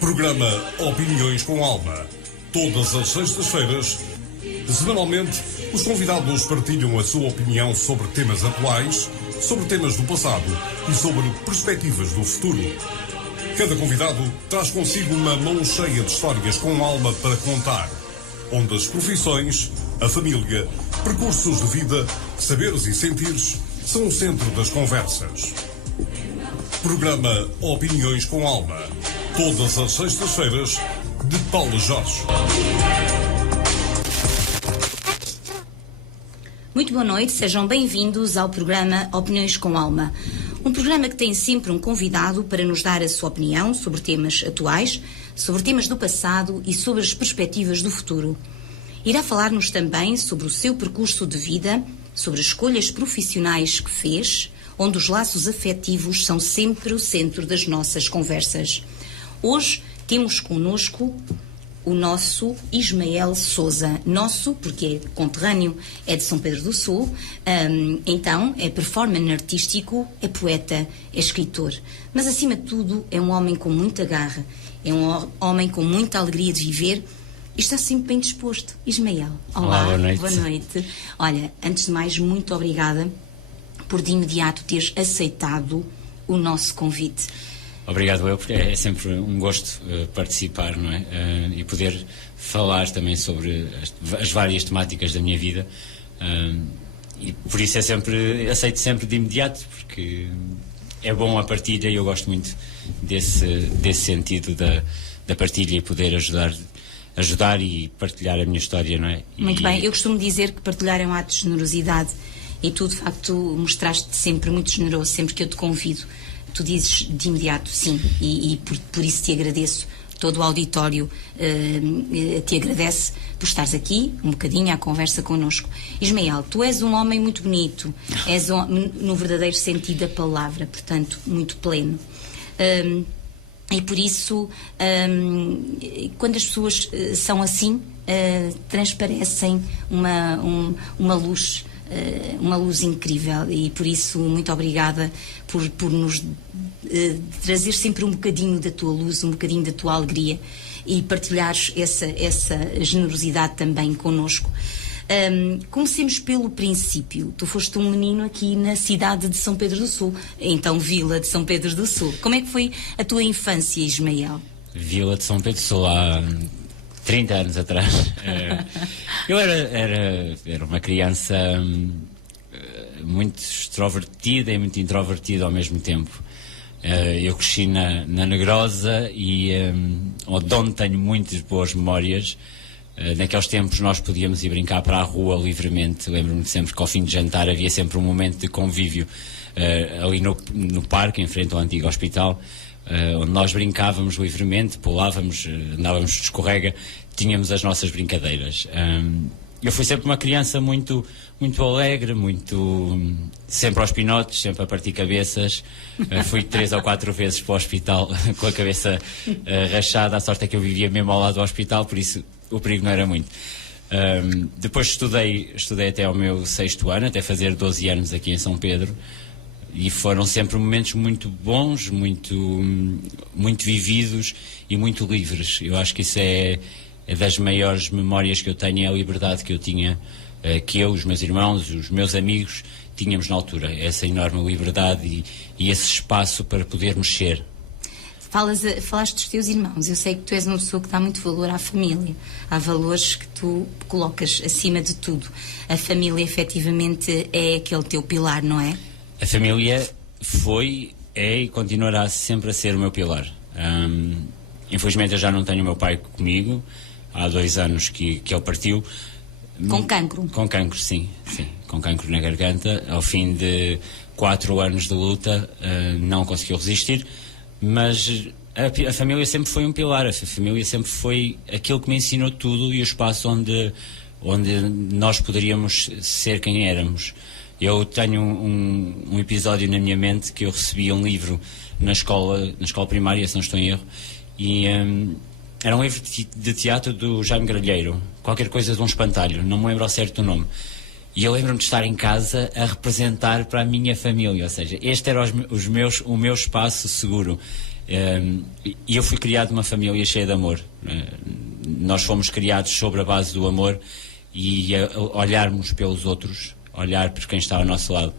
Programa Opiniões com Alma. Todas as sextas-feiras, semanalmente, os convidados partilham a sua opinião sobre temas atuais, sobre temas do passado e sobre perspectivas do futuro. Cada convidado traz consigo uma mão cheia de histórias com alma para contar, onde as profissões, a família, percursos de vida, saberes e sentires são o centro das conversas. Programa Opiniões com Alma. Todas as sextas-feiras, de Paulo Jorge. Muito boa noite, sejam bem-vindos ao programa Opiniões com Alma. Um programa que tem sempre um convidado para nos dar a sua opinião sobre temas atuais, sobre temas do passado e sobre as perspectivas do futuro. Irá falar-nos também sobre o seu percurso de vida, sobre as escolhas profissionais que fez, onde os laços afetivos são sempre o centro das nossas conversas. Hoje temos connosco o nosso Ismael Sousa. Nosso, porque é conterrâneo, é de São Pedro do Sul, então é performer artístico, é poeta, é escritor. Mas, acima de tudo, é um homem com muita garra, é um homem com muita alegria de viver e está sempre bem disposto. Ismael, olá, boa noite. Boa noite. Olha, antes de mais, muito obrigada por de imediato teres aceitado o nosso convite. Obrigado eu, porque é sempre um gosto participar, não é? E poder falar também sobre as várias temáticas da minha vida. E por isso aceito sempre de imediato, porque é bom a partilha e eu gosto muito desse sentido da partilha e poder ajudar e partilhar a minha história, não é? Muito bem, eu costumo dizer que partilhar é um ato de generosidade e tu, de facto, mostraste-te sempre muito generoso, sempre que eu te convido. Tu dizes de imediato sim, e por isso te agradeço. Todo o auditório te agradece por estares aqui um bocadinho à conversa connosco. Ismael, tu és um homem muito bonito, és no verdadeiro sentido da palavra, portanto, muito pleno. E por isso, quando as pessoas são assim, transparecem uma luz. Uma luz incrível, e por isso muito obrigada por nos trazer sempre um bocadinho da tua luz, um bocadinho da tua alegria e partilhares essa generosidade também connosco. Comecemos pelo princípio. Tu foste um menino aqui na cidade de São Pedro do Sul, então Vila de São Pedro do Sul. Como é que foi a tua infância, Ismael? Vila de São Pedro do Sul, há 30 anos atrás. Eu era uma criança muito extrovertida e muito introvertida ao mesmo tempo. Eu cresci na Negrosa e de onde tenho muitas boas memórias. Naqueles tempos nós podíamos ir brincar para a rua livremente. Lembro-me sempre que ao fim de jantar havia sempre um momento de convívio ali no parque, em frente ao antigo hospital, onde nós brincávamos livremente, pulávamos, andávamos de escorrega, tínhamos as nossas brincadeiras. Eu fui sempre uma criança muito, muito alegre, sempre aos pinotes, sempre a partir cabeças. Fui 3 ou 4 vezes para o hospital com a cabeça rachada. A sorte é que eu vivia mesmo ao lado do hospital, por isso o perigo não era muito. Depois estudei até ao meu 6º ano, até fazer 12 anos aqui em São Pedro. E foram sempre momentos muito bons, muito vividos e muito livres. Eu acho que isso é das maiores memórias que eu tenho, é a liberdade que eu tinha, que eu, os meus irmãos, os meus amigos, tínhamos na altura. Essa enorme liberdade e esse espaço para podermos ser. Falaste dos teus irmãos. Eu sei que tu és uma pessoa que dá muito valor à família. Há valores que tu colocas acima de tudo. A família, efetivamente, é aquele teu pilar, não é? A família foi, é e continuará sempre a ser o meu pilar. Infelizmente eu já não tenho o meu pai comigo. Há 2 anos que ele partiu. Com cancro? Com cancro, sim. Com cancro na garganta. Ao fim de 4 anos de luta, não conseguiu resistir. Mas a família sempre foi um pilar. A família sempre foi aquilo que me ensinou tudo e o espaço onde nós poderíamos ser quem éramos. Eu tenho um episódio na minha mente que eu recebi um livro na escola primária, se não estou em erro, e era um livro de teatro do Jaime Gralheiro, qualquer coisa de um espantalho, não me lembro ao certo do nome. E eu lembro-me de estar em casa a representar para a minha família, ou seja, este era o meu espaço seguro. E eu fui criado numa família cheia de amor. Nós fomos criados sobre a base do amor e olharmos pelos outros, olhar por quem está ao nosso lado.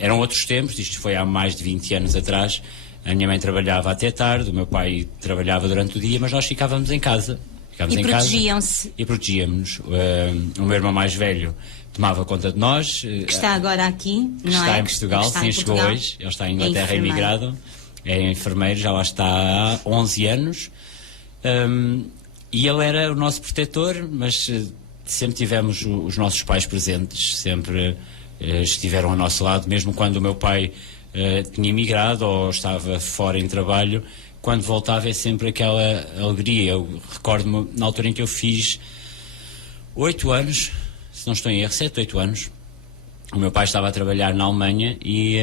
Eram outros tempos, isto foi há mais de 20 anos atrás. A minha mãe trabalhava até tarde, o meu pai trabalhava durante o dia, mas nós ficávamos em casa. E protegiam-se. E protegíamos-nos. O meu irmão mais velho tomava conta de nós. Que está agora aqui, não é? Está em Portugal, sim, chegou hoje. Ele está em Inglaterra, emigrado. É enfermeiro, já lá está há 11 anos. E ele era o nosso protetor, mas sempre tivemos os nossos pais presentes, sempre estiveram ao nosso lado, mesmo quando o meu pai tinha emigrado ou estava fora em trabalho. Quando voltava é sempre aquela alegria. Eu recordo-me na altura em que eu fiz 8 anos, se não estou em erro, 7, 8 anos. O meu pai estava a trabalhar na Alemanha e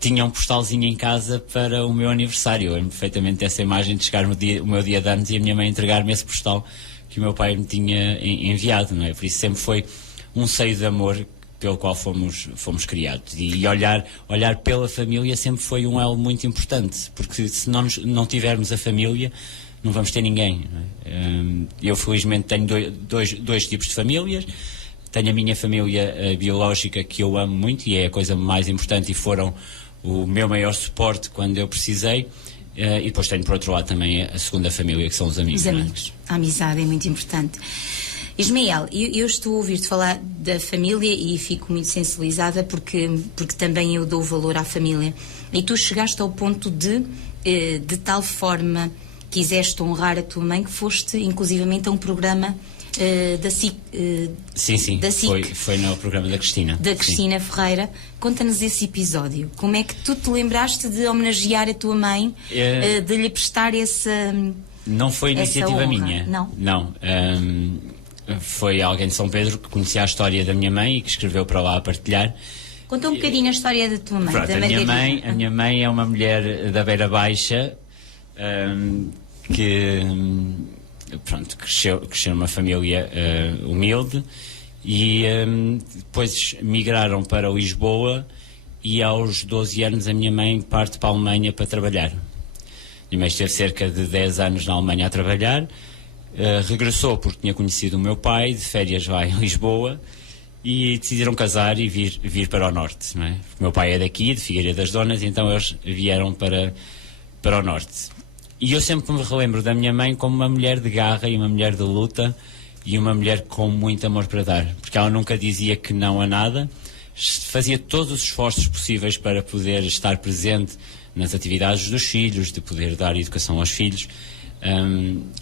tinha um postalzinho em casa para o meu aniversário. Eu lembro perfeitamente dessa imagem de chegar o meu dia de anos e a minha mãe entregar-me esse postal que o meu pai me tinha enviado, não é? Por isso sempre foi um seio de amor pelo qual fomos criados. E olhar pela família sempre foi um elo muito importante, porque se não tivermos a família, não vamos ter ninguém. Não é? Eu felizmente tenho dois tipos de famílias. Tenho a minha família biológica, que eu amo muito e é a coisa mais importante e foram o meu maior suporte quando eu precisei. E depois tenho por outro lado também a segunda família, que são os amigos. Os amigos. A amizade é muito importante. Ismael, eu estou a ouvir-te falar da família e fico muito sensibilizada porque também eu dou valor à família. E tu chegaste ao ponto de tal forma quiseste honrar a tua mãe que foste inclusivamente a um programa da SIC. Sim, da SIC, foi no programa da Cristina. Da Cristina Ferreira. Conta-nos esse episódio. Como é que tu te lembraste de homenagear a tua mãe, de lhe prestar essa... Não foi iniciativa honra? Minha. Não. Foi alguém de São Pedro que conhecia a história da minha mãe e que escreveu para lá a partilhar. Conta um bocadinho a história da tua mãe, Pronto, da Margarida. A minha mãe é uma mulher da Beira Baixa que cresceu numa família humilde e depois migraram para Lisboa e aos 12 anos a minha mãe parte para a Alemanha para trabalhar. Minha mãe esteve cerca de 10 anos na Alemanha a trabalhar. Regressou porque tinha conhecido o meu pai, de férias vai em Lisboa e decidiram casar e vir para o norte, não é? Porque o meu pai é daqui, de Figueira das Donas, então eles vieram para o norte. E eu sempre me relembro da minha mãe como uma mulher de garra e uma mulher de luta e uma mulher com muito amor para dar, porque ela nunca dizia que não a nada, fazia todos os esforços possíveis para poder estar presente nas atividades dos filhos, de poder dar educação aos filhos.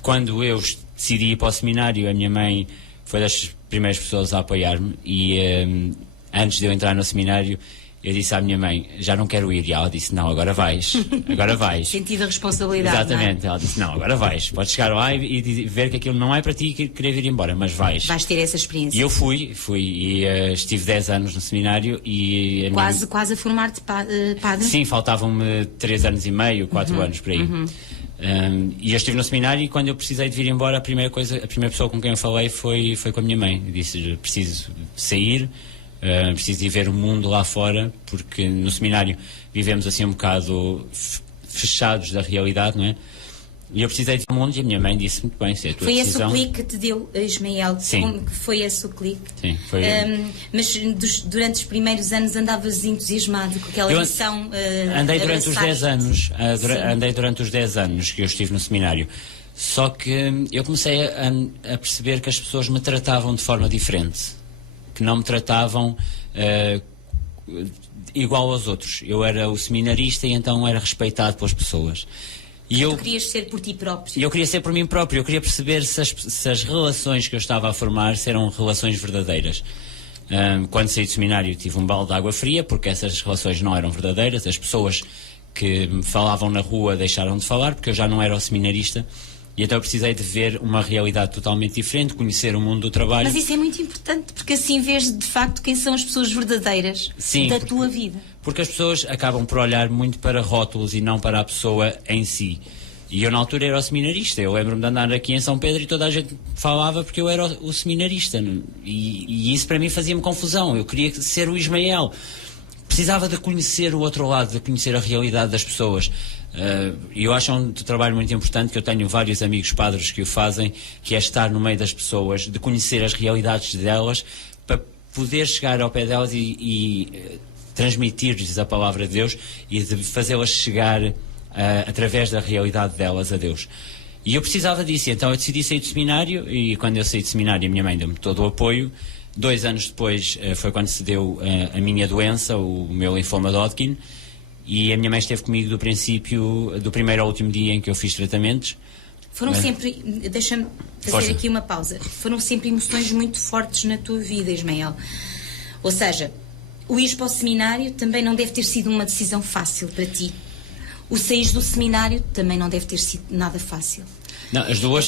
Quando eu decidi ir para o seminário, a minha mãe foi das primeiras pessoas a apoiar-me e antes de eu entrar no seminário eu disse à minha mãe, já não quero ir, e ela disse, não, agora vais. Sentido a responsabilidade. Exatamente, não é? Ela disse, não, agora vais, podes chegar lá e ver que aquilo não é para ti e querer vir embora, mas vais. Vais ter essa experiência. E eu fui e estive 10 anos no seminário e... Quase a formar-te padre? Sim, faltavam-me 3 anos e meio, 4 anos por aí. E eu estive no seminário e quando eu precisei de vir embora, a primeira pessoa com quem eu falei foi com a minha mãe. Eu disse, preciso sair, preciso de ver o mundo lá fora, porque no seminário vivemos assim um bocado fechados da realidade, não é? E eu precisei de ver o mundo e a minha mãe disse, muito bem, se é a tua decisão. Foi esse o clique que te deu, Ismael? Sim. Como que foi esse o clique? Sim, foi. Mas durante os primeiros anos andavas entusiasmado com aquela lição? Andei durante os 10 anos. Andei durante os 10 anos que eu estive no seminário. Só que eu comecei a perceber que as pessoas me tratavam de forma diferente. Que não me tratavam igual aos outros. Eu era o seminarista e então era respeitado pelas pessoas. E tu querias ser por ti próprio? Eu queria ser por mim próprio. Eu queria perceber se as relações que eu estava a formar eram relações verdadeiras. Quando saí do seminário tive um balde de água fria, porque essas relações não eram verdadeiras. As pessoas que me falavam na rua deixaram de falar, porque eu já não era o seminarista. E então eu precisei de ver uma realidade totalmente diferente, conhecer o mundo do trabalho. Mas isso é muito importante, porque assim vês de facto quem são as pessoas verdadeiras tua vida. Porque as pessoas acabam por olhar muito para rótulos e não para a pessoa em si. E eu na altura era o seminarista. Eu lembro-me de andar aqui em São Pedro e toda a gente falava porque eu era o seminarista. E isso para mim fazia-me confusão. Eu queria ser o Ismael. precisava de conhecer o outro lado, de conhecer a realidade das pessoas. Eu acho um trabalho muito importante, que eu tenho vários amigos padres que o fazem, que é estar no meio das pessoas, de conhecer as realidades delas, para poder chegar ao pé delas e transmitir-lhes a palavra de Deus e de fazê-las chegar através da realidade delas a Deus. E eu precisava disso, então eu decidi sair do seminário, e quando eu saí do seminário a minha mãe deu-me todo o apoio. 2 anos depois foi quando se deu a minha doença, o meu linfoma de Hodgkin, e a minha mãe esteve comigo do princípio, do primeiro ao último dia em que eu fiz tratamentos. Foram sempre, deixa-me fazer aqui uma pausa, foram sempre emoções muito fortes na tua vida, Ismael. Ou seja, o ir para o seminário também não deve ter sido uma decisão fácil para ti. O sair do seminário também não deve ter sido nada fácil. Não, as duas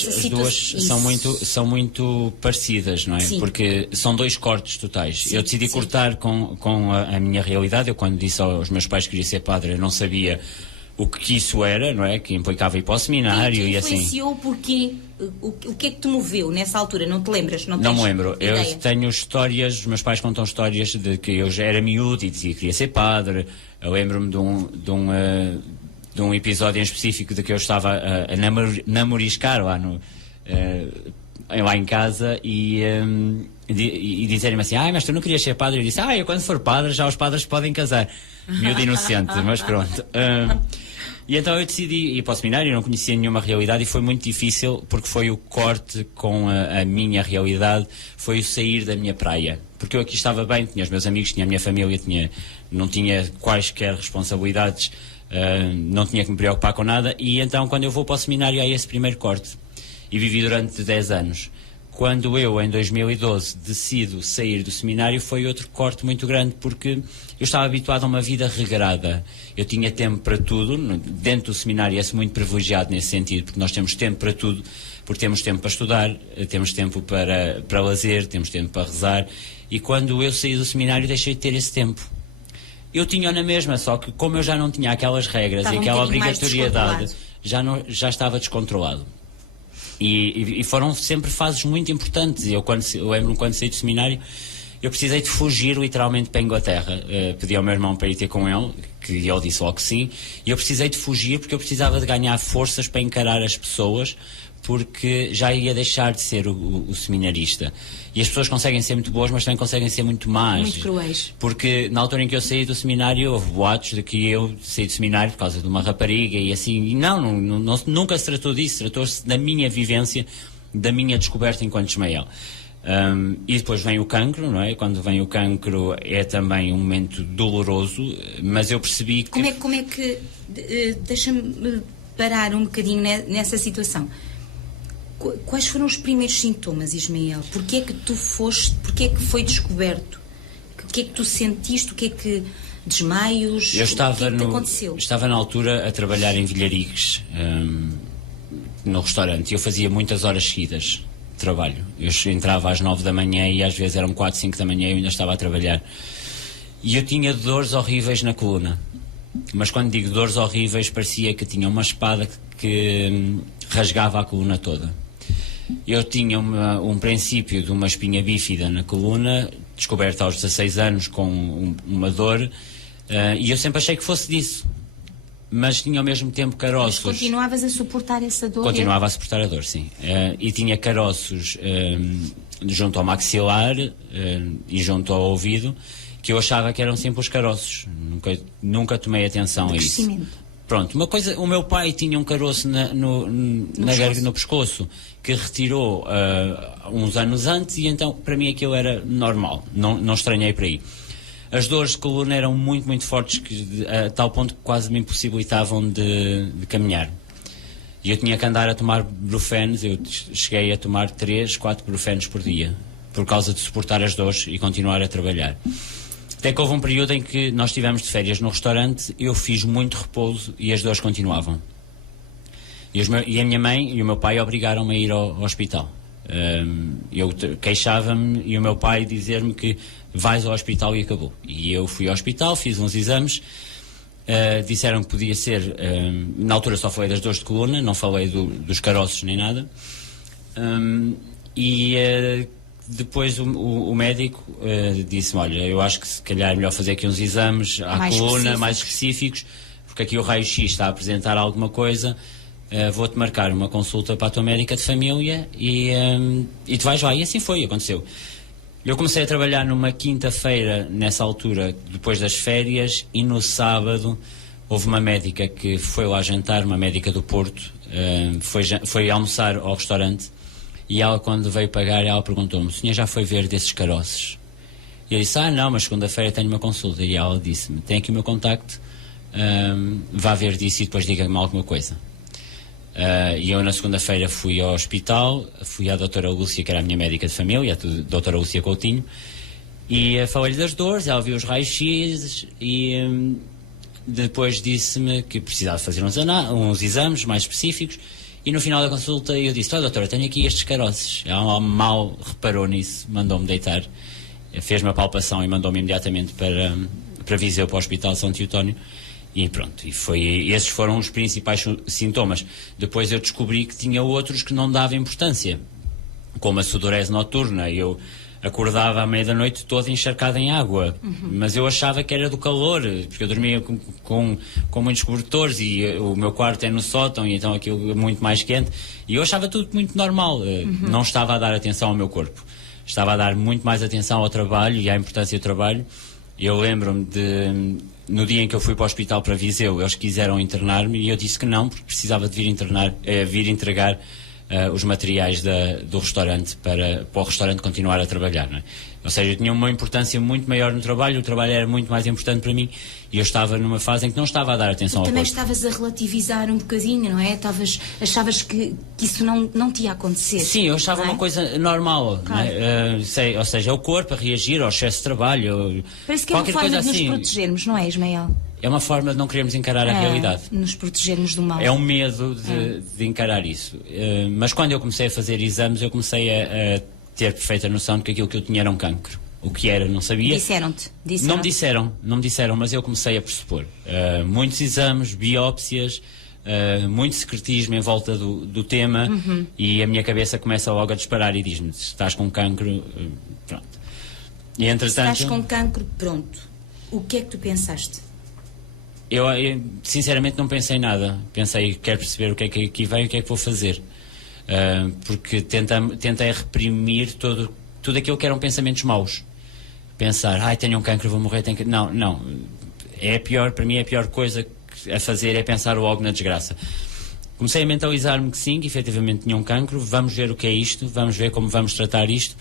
são muito parecidas, não é? Sim. Porque são 2 cortes totais. Sim, eu decidi cortar com a minha realidade. Eu, quando disse aos meus pais que queria ser padre, eu não sabia o que isso era, não é? Que implicava ir para o seminário e assim. Influenciou porquê? O que é que te moveu nessa altura? Não te lembras? Não me lembro. Ideia? Eu tenho histórias, os meus pais contam histórias de que eu já era miúdo e dizia que queria ser padre. Eu lembro-me de um episódio em específico de que eu estava a namoriscar lá em casa e dizerem-me assim: mas tu não querias ser padre? Eu disse: eu quando for padre, já os padres podem casar. Miúdo inocente, mas pronto. E então eu decidi ir para o seminário. Eu não conhecia nenhuma realidade e foi muito difícil, porque foi o corte com a minha realidade, foi o sair da minha praia. Porque eu aqui estava bem, tinha os meus amigos, tinha a minha família, não tinha quaisquer responsabilidades, não tinha que me preocupar com nada. E então, quando eu vou para o seminário, há esse primeiro corte. E vivi durante 10 anos. Quando eu, em 2012, decido sair do seminário, foi outro corte muito grande, porque eu estava habituado a uma vida regrada. Eu tinha tempo para tudo. Dentro do seminário é-se muito privilegiado nesse sentido, porque nós temos tempo para tudo, porque temos tempo para estudar, temos tempo para lazer, temos tempo para rezar. E quando eu saí do seminário, deixei de ter esse tempo. Eu tinha na mesma, só que como eu já não tinha aquelas regras e aquela obrigatoriedade, já estava descontrolado. E foram sempre fases muito importantes. Eu lembro-me quando saí do seminário, eu precisei de fugir literalmente para a Inglaterra. Pedi ao meu irmão para ir ter com ele, que ele disse logo que sim. E eu precisei de fugir porque eu precisava de ganhar forças para encarar as pessoas, porque já ia deixar de ser o seminarista. E as pessoas conseguem ser muito boas, mas também conseguem ser muito más. Muito cruéis. Porque na altura em que eu saí do seminário, houve boatos de que eu saí do seminário por causa de uma rapariga e assim. E nunca se tratou disso. Tratou-se da minha vivência, da minha descoberta enquanto Ismael. E depois vem o cancro, não é? Quando vem o cancro é também um momento doloroso, mas eu percebi que... Como é que deixa-me parar um bocadinho nessa situação. Quais foram os primeiros sintomas, Ismael? Porquê é que tu foste? Porquê é que foi descoberto? O que é que tu sentiste? O que é que... Desmaios? O que é que te aconteceu? Estava na altura a trabalhar em Vilharigues, no restaurante. Eu fazia muitas horas seguidas de trabalho. Eu entrava às 9 da manhã e às vezes eram 4, 5 da manhã e eu ainda estava a trabalhar. E eu tinha dores horríveis na coluna. Mas quando digo dores horríveis, parecia que tinha uma espada que rasgava a coluna toda. Eu tinha um princípio de uma espinha bífida na coluna, descoberta aos 16 anos com uma dor, e eu sempre achei que fosse disso. Mas tinha ao mesmo tempo caroços. Mas continuavas a suportar essa dor? Continuava a suportar a dor, sim. E tinha caroços junto ao maxilar e junto ao ouvido, que eu achava que eram sempre os caroços. Nunca tomei atenção a isso. Pronto, uma coisa, o meu pai tinha um caroço no pescoço que retirou uns anos antes, e então para mim aquilo era normal, não estranhei por aí. As dores de coluna eram muito, muito fortes, a tal ponto que quase me impossibilitavam de caminhar. E eu tinha que andar a tomar brufenes. Eu cheguei a tomar 3, 4 brufenes por dia, por causa de suportar as dores e continuar a trabalhar. Até que houve um período em que nós estivemos de férias no restaurante, eu fiz muito repouso e as dores continuavam. E a minha mãe e o meu pai obrigaram-me a ir ao hospital. Eu queixava-me e o meu pai dizer-me que vais ao hospital e acabou. E eu fui ao hospital, fiz uns exames, disseram que podia ser, na altura só falei das dores de coluna, não falei dos caroços nem nada, e depois o médico disse-me, olha, eu acho que se calhar é melhor fazer aqui uns exames à coluna mais específicos, porque aqui o raio-x está a apresentar alguma coisa, vou-te marcar uma consulta para a tua médica de família e tu vais lá. E assim foi, aconteceu. Eu comecei a trabalhar numa quinta-feira, nessa altura, depois das férias, e no sábado houve uma médica que foi lá jantar, uma médica do Porto, foi almoçar ao restaurante, e ela, quando veio pagar, ela perguntou-me: o senhor já foi ver desses caroços? E eu disse: não, mas segunda-feira tenho uma consulta. E ela disse-me: tem aqui o meu contacto, vá ver disso e depois diga-me alguma coisa. E eu na segunda-feira fui ao hospital, fui à doutora Lúcia, que era a minha médica de família, a doutora Lúcia Coutinho, e falei-lhe das dores, ela viu os raios-x e depois disse-me que precisava fazer uns exames mais específicos, e no final da consulta eu disse: doutora, tenho aqui estes caroços. Ela mal reparou nisso, mandou-me deitar, fez-me a palpação e mandou-me imediatamente para Viseu, para o Hospital São Teotónio. E pronto, esses foram os principais sintomas. Depois eu descobri que tinha outros que não dava importância, como a sudorese noturna. Eu acordava à meia da noite toda encharcada em água, mas eu achava que era do calor, porque eu dormia com muitos cobertores, e o meu quarto é no sótão, e então aquilo é muito mais quente, e eu achava tudo muito normal. Não estava a dar atenção ao meu corpo, estava a dar muito mais atenção ao trabalho e à importância do trabalho. Eu lembro-me no dia em que eu fui para o hospital para Viseu, eles quiseram internar-me e eu disse que não, porque precisava de vir entregar os materiais do restaurante para o restaurante continuar a trabalhar, não é? Ou seja, eu tinha uma importância muito maior no trabalho, o trabalho era muito mais importante para mim, e eu estava numa fase em que não estava a dar atenção ao corpo. Também estavas a relativizar um bocadinho, não é? Achavas que isso não te ia acontecer. Sim, eu achava uma coisa normal, claro. Não é? Ou seja, o corpo a reagir ao excesso de trabalho. Parece que é uma forma de nos protegermos, não é, Ismael? É uma forma de não querermos encarar a realidade. Nos protegermos do mal. É um medo de encarar isso. Mas quando eu comecei a fazer exames, eu comecei a ter perfeita noção de que aquilo que eu tinha era um cancro. O que era, não sabia. Disseram-te? Não me disseram, mas eu comecei a pressupor. Muitos exames, biópsias, muito secretismo em volta do tema, e a minha cabeça começa logo a disparar e diz-me: estás com cancro, pronto. E entretanto... Estás com cancro, pronto. O que é que tu pensaste? Eu sinceramente não pensei nada. Pensei: quero perceber o que é que aqui vem, o que é que vou fazer. Porque tentei reprimir tudo aquilo que eram pensamentos maus. Pensar: tenho um cancro, vou morrer, Não. Para mim é a pior coisa a fazer é pensar logo na desgraça. Comecei a mentalizar-me que sim, que efetivamente tinha um cancro. Vamos ver o que é isto, vamos ver como vamos tratar isto.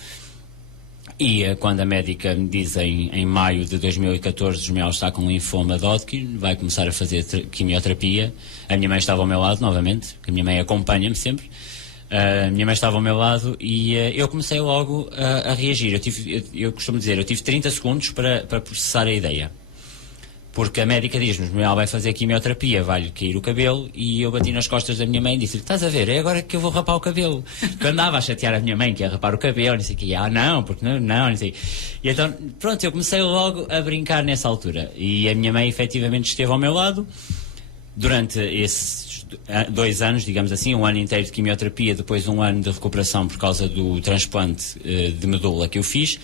E quando a médica me diz em maio de 2014: o Ismael está com linfoma de Hodgkin, vai começar a fazer quimioterapia. A minha mãe estava ao meu lado novamente, porque a minha mãe acompanha-me sempre. A minha mãe estava ao meu lado e eu comecei logo a reagir. Eu costumo dizer, eu tive 30 segundos para processar a ideia. Porque a médica diz-nos: o Ismael vai fazer quimioterapia, vai-lhe cair o cabelo, e eu bati nas costas da minha mãe e disse-lhe: estás a ver, é agora que eu vou rapar o cabelo. Porque eu andava a chatear a minha mãe que ia rapar o cabelo, não sei o que, não, porque não sei. E então, pronto, eu comecei logo a brincar nessa altura. E a minha mãe efetivamente esteve ao meu lado durante esses 2 anos, digamos assim, 1 ano inteiro de quimioterapia, depois 1 ano de recuperação por causa do transplante de medula que eu fiz.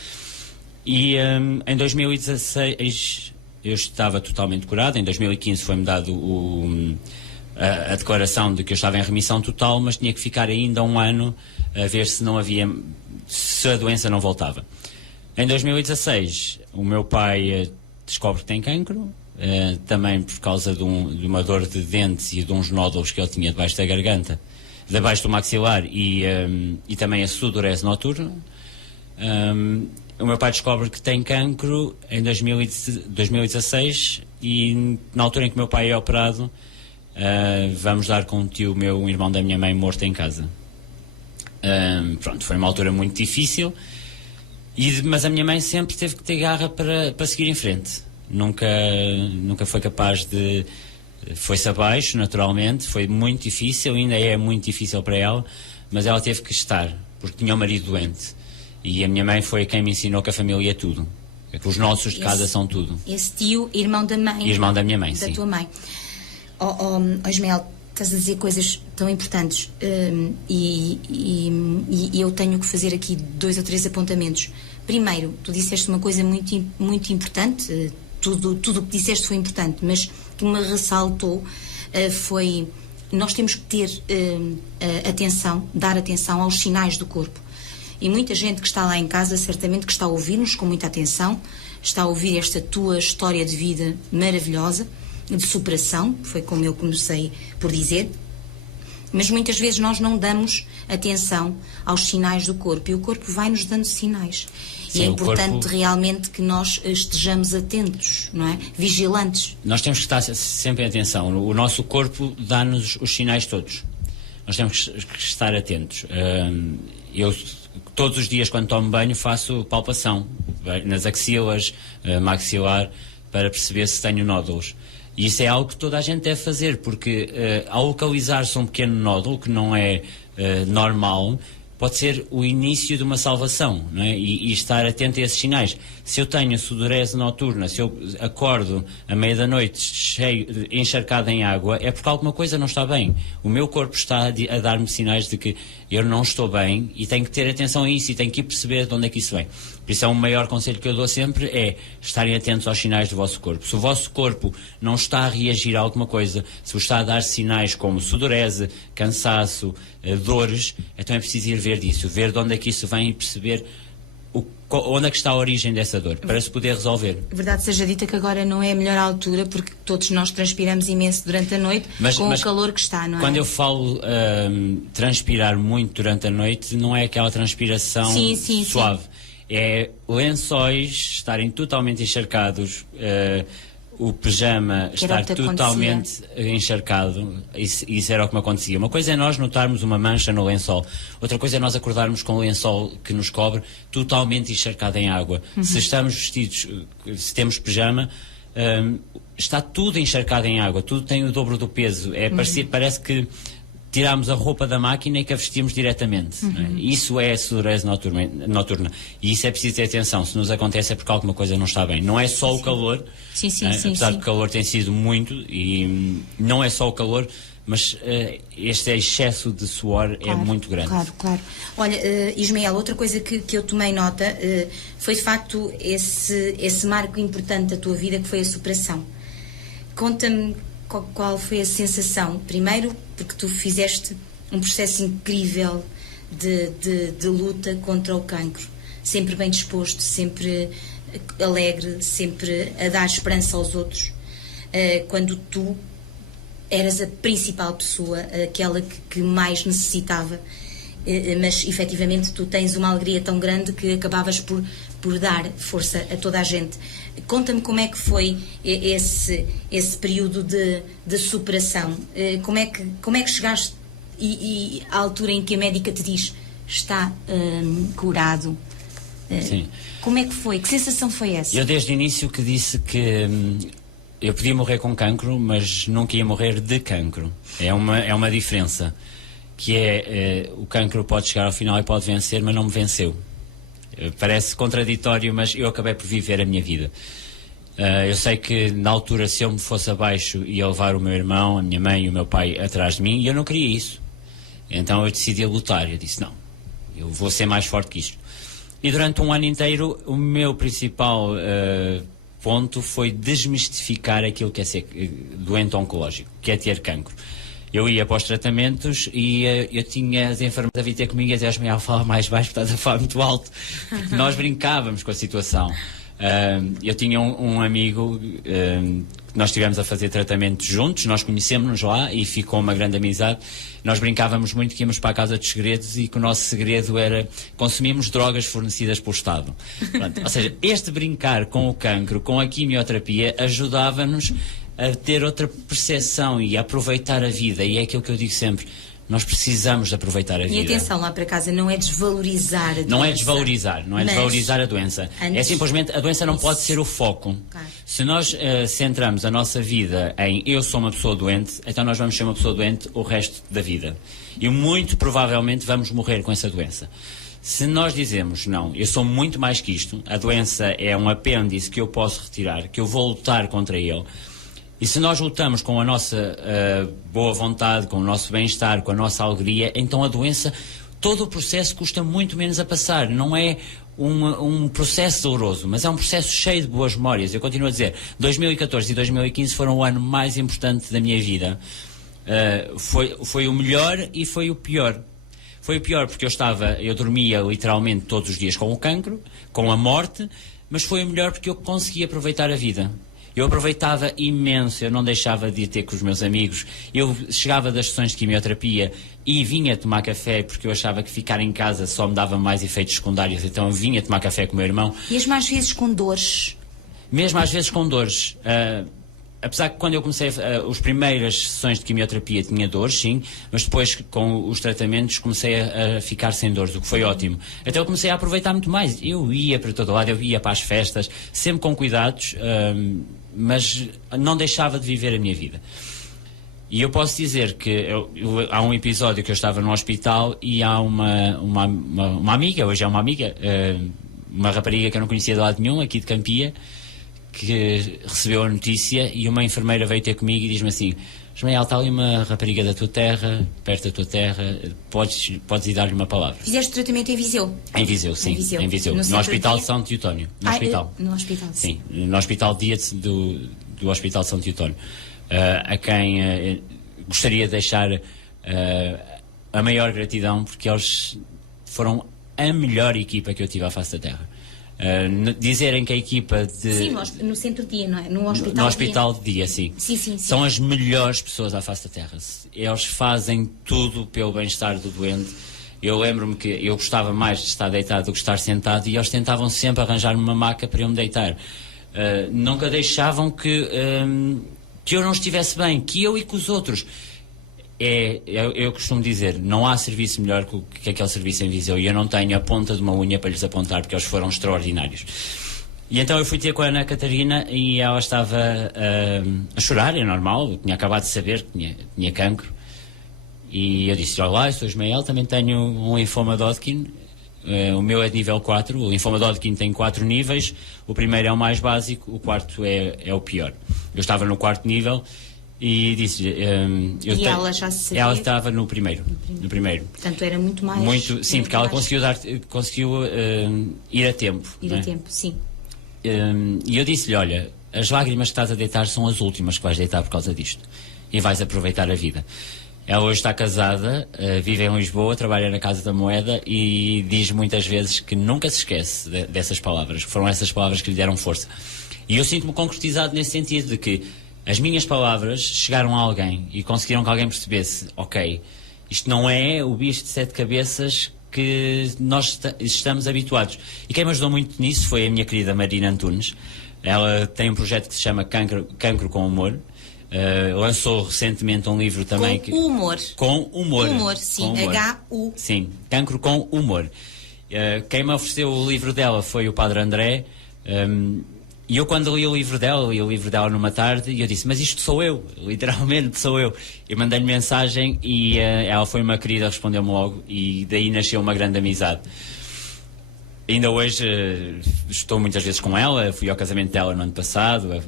E em 2016 eu estava totalmente curado. Em 2015 foi-me dado a declaração de que eu estava em remissão total, mas tinha que ficar ainda 1 ano a ver se a doença não voltava. Em 2016 o meu pai descobre que tem cancro, também por causa de uma dor de dentes e de uns nódulos que ele tinha debaixo da garganta, debaixo do maxilar, e também a sudorese noturna. O meu pai descobre que tem cancro em 2016, e na altura em que o meu pai é operado, vamos dar com um tio meu, um irmão da minha mãe, morto em casa. Pronto, foi uma altura muito difícil, mas a minha mãe sempre teve que ter garra para seguir em frente. Nunca foi capaz de... Foi-se abaixo, naturalmente, foi muito difícil, ainda é muito difícil para ela, mas ela teve que estar, porque tinha um marido doente. E a minha mãe foi quem me ensinou que a família é tudo. Que os nossos de casa são tudo. Esse tio, irmão da mãe. Irmão da minha mãe, sim. Da tua mãe. Ismael, Estás a dizer coisas tão importantes e eu tenho que fazer aqui 2 ou 3 apontamentos. Primeiro, tu disseste uma coisa muito, muito importante, tudo o que disseste foi importante, mas que me ressaltou foi, nós temos que ter atenção, dar atenção aos sinais do corpo. E muita gente que está lá em casa, certamente que está a ouvir-nos com muita atenção, está a ouvir esta tua história de vida maravilhosa, de superação, foi como eu comecei por dizer, mas muitas vezes nós não damos atenção aos sinais do corpo e o corpo vai-nos dando sinais. Sim, e é importante realmente que nós estejamos atentos, não é? Vigilantes. Nós temos que estar sempre em atenção. O nosso corpo dá-nos os sinais todos. Nós temos que estar atentos. Eu todos os dias, quando tomo banho, faço palpação nas axilas, maxilar, para perceber se tenho nódulos. E isso é algo que toda a gente deve fazer, porque ao localizar-se um pequeno nódulo, que não é normal, pode ser o início de uma salvação, não é? E estar atento a esses sinais. Se eu tenho sudorese noturna, se eu acordo à meia da noite encharcado em água, é porque alguma coisa não está bem. O meu corpo está a dar-me sinais de que eu não estou bem e tenho que ter atenção a isso e tenho que perceber de onde é que isso vem. Por isso é o maior conselho que eu dou sempre é estarem atentos aos sinais do vosso corpo. Se o vosso corpo não está a reagir a alguma coisa, se vos está a dar sinais como sudorese, cansaço, dores, então é preciso ir ver disso, ver de onde é que isso vem e perceber onde é que está a origem dessa dor, para se poder resolver. Verdade seja dita que agora não é a melhor altura, porque todos nós transpiramos imenso durante a noite, mas o calor que está, não é? Quando eu falo transpirar muito durante a noite, não é aquela transpiração suave. Sim. É lençóis estarem totalmente encharcados, o pijama estar totalmente encharcado. Isso era o que me acontecia. Uma coisa é nós notarmos uma mancha no lençol, outra coisa é nós acordarmos com o lençol que nos cobre totalmente encharcado em água. Se estamos vestidos, se temos pijama, está tudo encharcado em água, tudo tem o dobro do peso. Parece que tirámos a roupa da máquina e que a vestimos diretamente. Não é? Isso é a sudorese noturna. E isso é preciso ter atenção. Se nos acontece é porque alguma coisa não está bem. Não é só o calor. Apesar do calor tem sido muito, e não é só o calor, mas este excesso de suor é muito grande. Claro. Olha, Ismael, outra coisa que eu tomei nota foi de facto esse marco importante da tua vida, que foi a superação. Conta-me qual foi a sensação, primeiro porque tu fizeste um processo incrível de luta contra o cancro, sempre bem disposto, sempre alegre, sempre a dar esperança aos outros, quando tu eras a principal pessoa, aquela que mais necessitava, mas efetivamente tu tens uma alegria tão grande que acabavas por dar força a toda a gente. Conta-me como é que foi esse período de superação. Como é que chegaste e à altura em que a médica te diz está curado? Sim. Como é que foi? Que sensação foi essa? Eu desde o início que disse que eu podia morrer com cancro, mas nunca ia morrer de cancro. É uma diferença, que o cancro pode chegar ao final e pode vencer, mas não me venceu. Parece contraditório, mas eu acabei por viver a minha vida. Eu sei que na altura, se eu me fosse abaixo, ia levar o meu irmão, a minha mãe e o meu pai atrás de mim, e eu não queria isso. Então eu decidi lutar. Eu disse, não, eu vou ser mais forte que isto. E durante um ano inteiro, o meu principal ponto foi desmistificar aquilo que é ser doente oncológico, que é ter cancro. Eu ia para os tratamentos e eu tinha as enfermeiras a vir ter comigo e a dizer, a falar mais baixo, estás a falar muito alto. Nós brincávamos com a situação. Eu tinha um amigo que nós estivemos a fazer tratamento juntos, nós conhecemos-nos lá e ficou uma grande amizade. Nós brincávamos muito que íamos para a Casa dos Segredos e que o nosso segredo era consumimos drogas fornecidas pelo Estado. Pronto, ou seja, este brincar com o cancro, com a quimioterapia, ajudava-nos a ter outra percepção e a aproveitar a vida, e é aquilo que eu digo sempre, nós precisamos de aproveitar a vida. E atenção, lá para casa, não é desvalorizar a doença. Não é desvalorizar a doença. É simplesmente, a doença não pode ser o foco. Claro. Se nós centramos a nossa vida em eu sou uma pessoa doente, então nós vamos ser uma pessoa doente o resto da vida. E muito provavelmente vamos morrer com essa doença. Se nós dizemos, não, eu sou muito mais que isto, a doença é um apêndice que eu posso retirar, que eu vou lutar contra ele, E se nós lutamos com a nossa boa vontade, com o nosso bem-estar, com a nossa alegria, então a doença, todo o processo custa muito menos a passar. Não é um processo doloroso, mas é um processo cheio de boas memórias. Eu continuo a dizer, 2014 e 2015 foram o ano mais importante da minha vida. Foi o melhor e foi o pior. Foi o pior porque eu dormia literalmente todos os dias com o cancro, com a morte, mas foi o melhor porque eu consegui aproveitar a vida. Eu aproveitava imenso, eu não deixava de ir ter com os meus amigos, eu chegava das sessões de quimioterapia e vinha tomar café porque eu achava que ficar em casa só me dava mais efeitos secundários, então eu vinha tomar café com o meu irmão. Mesmo às vezes com dores? Mesmo às vezes com dores. Apesar que quando eu comecei as primeiras sessões de quimioterapia tinha dores, sim, mas depois com os tratamentos comecei a ficar sem dores, o que foi ótimo. Então eu comecei a aproveitar muito mais. Eu ia para todo lado, eu ia para as festas, sempre com cuidados, mas não deixava de viver a minha vida. E eu posso dizer que há um episódio que eu estava no hospital e há uma amiga, hoje é uma amiga, uma rapariga que eu não conhecia de lado nenhum, aqui de Campia, que recebeu a notícia e uma enfermeira veio ter comigo e diz-me assim: Ismael, está ali uma rapariga da tua terra, perto da tua terra, podes ir dar-lhe uma palavra. Fizeste tratamento em Viseu? Em Viseu, sim, em Viseu. No Hospital de São Teotónio. No hospital. No hospital, sim. No Hospital Dias do Hospital de São Teotónio. A quem gostaria de deixar a maior gratidão, porque eles foram a melhor equipa que eu tive à face da terra. Dizerem que a equipa de... Sim, no centro-dia, não é? No hospital, no hospital de dia, sim. Sim. São as melhores pessoas à face da terra. Eles fazem tudo pelo bem-estar do doente. Eu lembro-me que eu gostava mais de estar deitado do que estar sentado e eles tentavam sempre arranjar-me uma maca para eu me deitar. Nunca deixavam que eu não estivesse bem, que eu e que os outros. Eu costumo dizer, não há serviço melhor que aquele serviço em Viseu, e eu não tenho a ponta de uma unha para lhes apontar, porque eles foram extraordinários. E então eu fui ter com a Ana Catarina e ela estava a chorar, é normal, eu tinha acabado de saber que tinha cancro, e eu disse: olá, eu sou Ismael, também tenho um linfoma de Hodgkin, o meu é de nível 4, o linfoma de Hodgkin tem 4 níveis, o primeiro é o mais básico, o quarto é o pior. Eu estava no 4º nível. E disse-lhe... ela já se sabia? Ela estava no primeiro. Portanto, era muito mais... Sim, porque ela conseguiu ir a tempo. Ir a tempo, sim. E eu disse-lhe: olha, as lágrimas que estás a deitar são as últimas que vais deitar por causa disto. E vais aproveitar a vida. Ela hoje está casada, vive em Lisboa, trabalha na Casa da Moeda e diz muitas vezes que nunca se esquece dessas palavras. Foram essas palavras que lhe deram força. E eu sinto-me concretizado nesse sentido de que as minhas palavras chegaram a alguém e conseguiram que alguém percebesse: ok, isto não é o bicho de 7 cabeças que nós estamos habituados. E quem me ajudou muito nisso foi a minha querida Marina Antunes. Ela tem um projeto que se chama Cancro com Humor. Lançou recentemente um livro também... Com humor. Com humor. Humor, sim. Com humor. H-U. Sim, Cancro com Humor. Quem me ofereceu o livro dela foi o Padre André. E eu, quando li o livro dela numa tarde, e eu disse: mas isto sou eu, literalmente sou eu. Eu mandei-lhe mensagem e ela foi uma querida, respondeu-me logo, e daí nasceu uma grande amizade. Ainda hoje estou muitas vezes com ela, fui ao casamento dela no ano passado,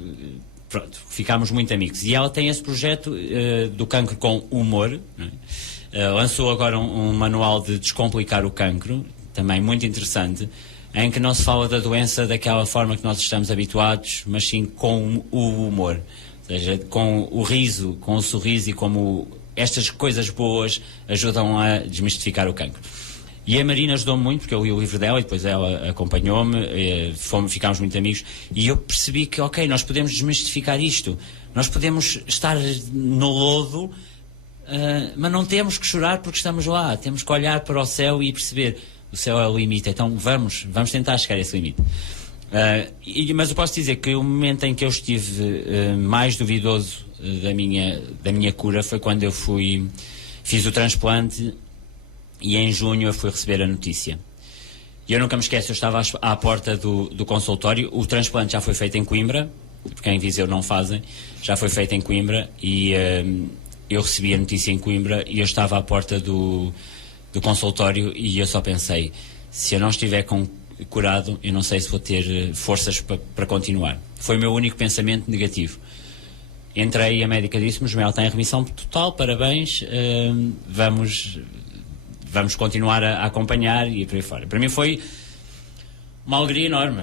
pronto, ficámos muito amigos. E ela tem esse projeto do Cancro com Humor, não é? Lançou agora um manual de descomplicar o cancro, também muito interessante, em que não se fala da doença daquela forma que nós estamos habituados, mas sim com o humor. Ou seja, com o riso, com o sorriso, e como estas coisas boas ajudam a desmistificar o cancro. E a Marina ajudou-me muito, porque eu li o livro dela e depois ela acompanhou-me, ficámos muito amigos, e eu percebi que, ok, nós podemos desmistificar isto. Nós podemos estar no lodo, mas não temos que chorar porque estamos lá. Temos que olhar para o céu e perceber: o céu é o limite, então vamos tentar chegar a esse limite. Mas eu posso dizer que o momento em que eu estive mais duvidoso da minha cura foi quando eu fiz o transplante, e em junho eu fui receber a notícia. E eu nunca me esqueço, eu estava à porta do consultório. O transplante já foi feito em Coimbra, porque em Viseu não fazem, já foi feito em Coimbra, e eu recebi a notícia em Coimbra e eu estava à porta do consultório e eu só pensei: se eu não estiver curado, eu não sei se vou ter forças para continuar. Foi o meu único pensamento negativo. entrei e a médica disse-me: Ismael, está em remissão total, parabéns, vamos continuar a acompanhar e por aí fora. Para mim foi uma alegria enorme,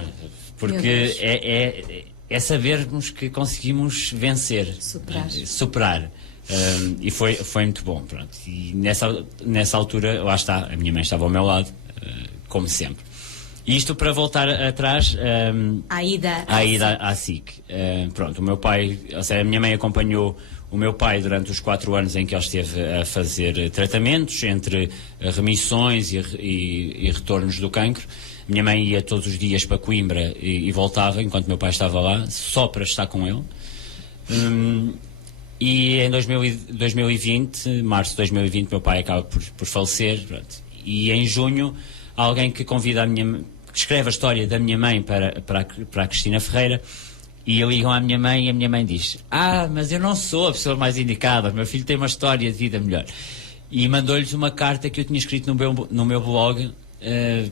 porque é sabermos que conseguimos vencer, superar. E foi muito bom, pronto. E nessa altura, lá está, a minha mãe estava ao meu lado, como sempre. Isto para voltar atrás à ida à SIC. Pronto, o meu pai, ou seja, a minha mãe acompanhou o meu pai durante os 4 anos em que ele esteve a fazer tratamentos, entre remissões e retornos do cancro. Minha mãe ia todos os dias para Coimbra e voltava, enquanto meu pai estava lá, só para estar com ele. E em 2020, março de 2020, meu pai acaba por falecer. Pronto. E em junho, alguém que convida que escreve a história da minha mãe para a Cristina Ferreira, e ligam à minha mãe e a minha mãe diz: mas eu não sou a pessoa mais indicada, meu filho tem uma história de vida melhor. E mandou-lhes uma carta que eu tinha escrito no meu blog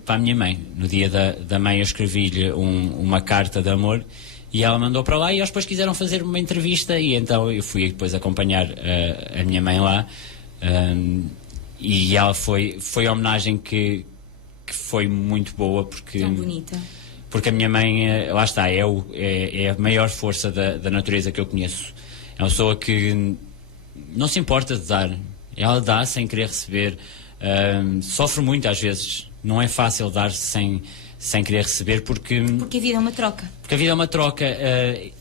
para a minha mãe. No dia da mãe eu escrevi-lhe uma carta de amor e ela mandou para lá, e eles depois quiseram fazer uma entrevista, e então eu fui depois acompanhar a minha mãe lá, e ela foi a homenagem que foi muito boa, porque... Tão bonita. Porque a minha mãe, lá está, é a maior força da natureza que eu conheço. É uma pessoa que não se importa de dar. Ela dá sem querer receber. Sofre muito às vezes. Não é fácil dar sem querer receber, porque a vida é uma troca. Porque a vida é uma troca,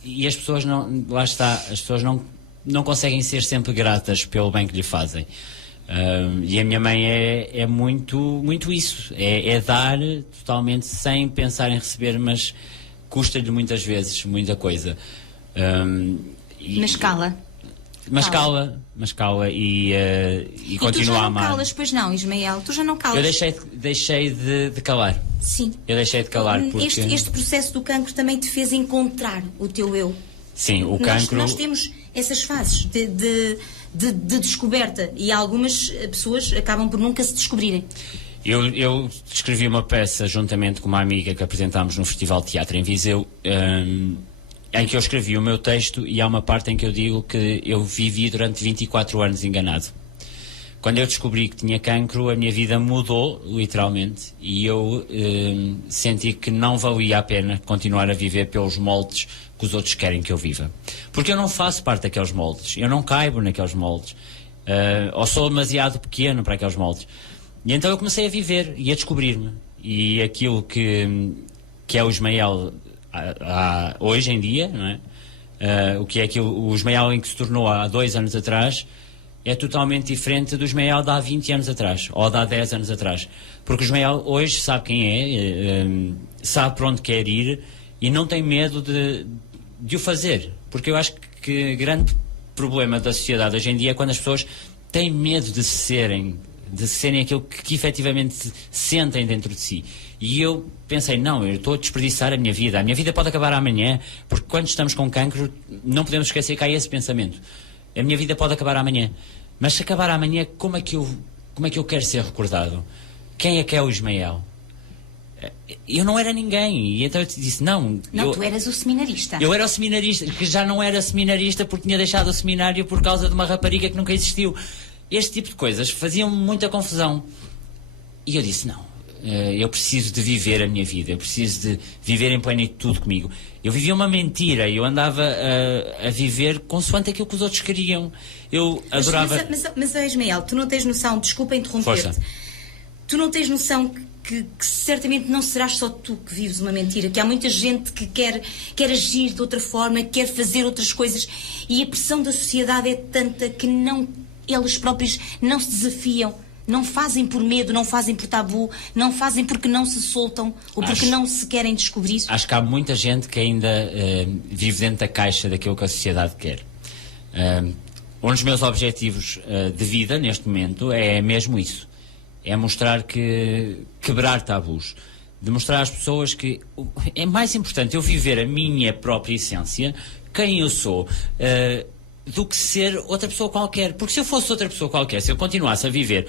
e as pessoas não... Lá está, as pessoas não conseguem ser sempre gratas pelo bem que lhe fazem. E a minha mãe é muito isso, é dar totalmente sem pensar em receber, mas custa-lhe muitas vezes muita coisa. Mas cala e continua a amar. Tu já não calas, pois não, Ismael? Tu já não calas? Eu deixei de calar. Sim. Eu deixei de calar porque... Este processo do cancro também te fez encontrar o teu eu. Sim, o cancro... Nós temos essas fases de descoberta, e algumas pessoas acabam por nunca se descobrirem. Eu escrevi uma peça juntamente com uma amiga que apresentámos no Festival de Teatro em Viseu, em que eu escrevi o meu texto, e há uma parte em que eu digo que eu vivi durante 24 anos enganado. Quando eu descobri que tinha cancro, a minha vida mudou, literalmente, e eu senti que não valia a pena continuar a viver pelos moldes que os outros querem que eu viva. Porque eu não faço parte daqueles moldes, eu não caibo naqueles moldes, ou sou demasiado pequeno para aqueles moldes. E então eu comecei a viver e a descobrir-me. E aquilo que é o Ismael hoje em dia, não é? O que é o Ismael em que se tornou há 2 anos atrás, é totalmente diferente do Ismael de há 20 anos atrás, ou de há 10 anos atrás. Porque o Ismael hoje sabe quem é, sabe para onde quer ir, e não tem medo de o fazer. Porque eu acho que o grande problema da sociedade hoje em dia é quando as pessoas têm medo de serem aquilo que efetivamente sentem dentro de si. E eu pensei, não, eu estou a desperdiçar a minha vida pode acabar amanhã, porque quando estamos com cancro não podemos esquecer que há esse pensamento. A minha vida pode acabar amanhã, mas se acabar amanhã, como é que eu quero ser recordado? Quem é que é o Ismael? Eu não era ninguém, e então eu te disse, não, tu eras o seminarista. Eu era o seminarista, que já não era seminarista porque tinha deixado o seminário por causa de uma rapariga que nunca existiu. Este tipo de coisas faziam muita confusão. E eu disse, não, eu preciso de viver a minha vida, eu preciso de viver em plenitude comigo. Eu vivia uma mentira, eu andava a viver consoante aquilo que os outros queriam. Eu adorava... Mas Ismael, tu não tens noção, desculpa interromper-te, Força. Tu não tens noção que certamente não serás só tu que vives uma mentira, que há muita gente que quer agir de outra forma, quer fazer outras coisas, e a pressão da sociedade é tanta que eles próprios não se desafiam, não fazem por medo, não fazem por tabu, não fazem porque não se soltam ou porque não se querem descobrir. Acho que há muita gente que ainda vive dentro da caixa daquilo que a sociedade quer. Um dos meus objetivos de vida neste momento é mesmo isso. É mostrar quebrar tabus. Demonstrar às pessoas que é mais importante eu viver a minha própria essência, quem eu sou, do que ser outra pessoa qualquer. Porque se eu fosse outra pessoa qualquer, se eu continuasse a viver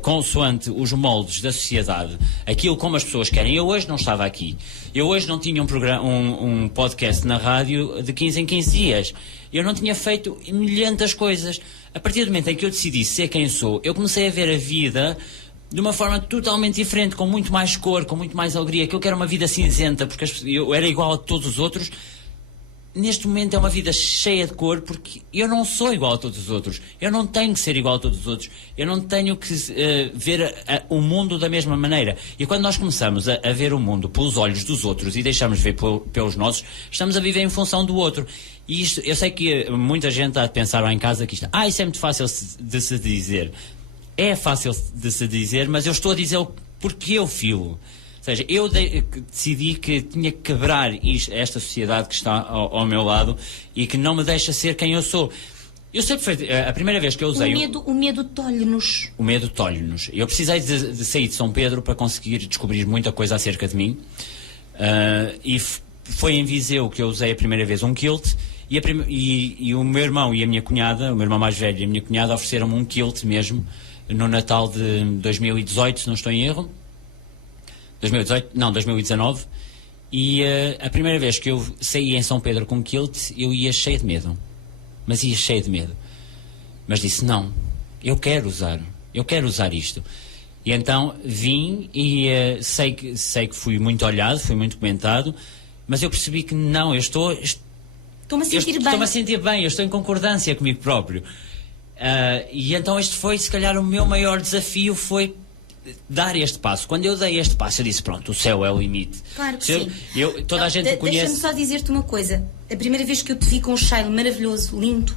consoante os moldes da sociedade, aquilo como as pessoas querem, eu hoje não estava aqui. Eu hoje não tinha um podcast na rádio de 15 em 15 dias. Eu não tinha feito milhentas coisas. A partir do momento em que eu decidi ser quem sou, eu comecei a ver a vida de uma forma totalmente diferente, com muito mais cor, com muito mais alegria. Que eu quero uma vida cinzenta, porque eu era igual a todos os outros. Neste momento é uma vida cheia de cor, porque eu não sou igual a todos os outros. Eu não tenho que ser igual a todos os outros. Eu não tenho que ver o mundo da mesma maneira. E quando nós começamos a ver o mundo pelos olhos dos outros e deixamos de ver pelos nossos, estamos a viver em função do outro. E isto, eu sei que muita gente está a pensar lá em casa que isto, isso é muito fácil de se dizer. É fácil de se dizer, mas eu estou a dizer porque eu filo. Ou seja, eu decidi que tinha que quebrar esta sociedade que está ao meu lado e que não me deixa ser quem eu sou. Eu sei perfeito, a primeira vez que eu usei... O medo tolhe-nos. O medo tolhe-nos. Eu precisei de sair de São Pedro para conseguir descobrir muita coisa acerca de mim. E foi em Viseu que eu usei a primeira vez um kilt. E o meu irmão e a minha cunhada, o meu irmão mais velho e a minha cunhada, ofereceram-me um kilt mesmo no Natal de 2018, se não estou em erro. 2019. E a primeira vez que eu saí em São Pedro com kilt, eu ia cheio de medo. Mas ia cheio de medo. Mas disse, não, eu quero usar isto. E então vim e sei que fui muito olhado, fui muito comentado, mas eu percebi que não, estou-me a sentir bem. Estou-me a sentir bem, eu estou em concordância comigo próprio. E então este foi, se calhar, o meu maior desafio, foi dar este passo. Quando eu dei este passo, eu disse, pronto, o céu é o limite. Claro que sim. Toda a gente me conhece. Deixa-me só dizer-te uma coisa. A primeira vez que eu te vi com um shine maravilhoso, lindo,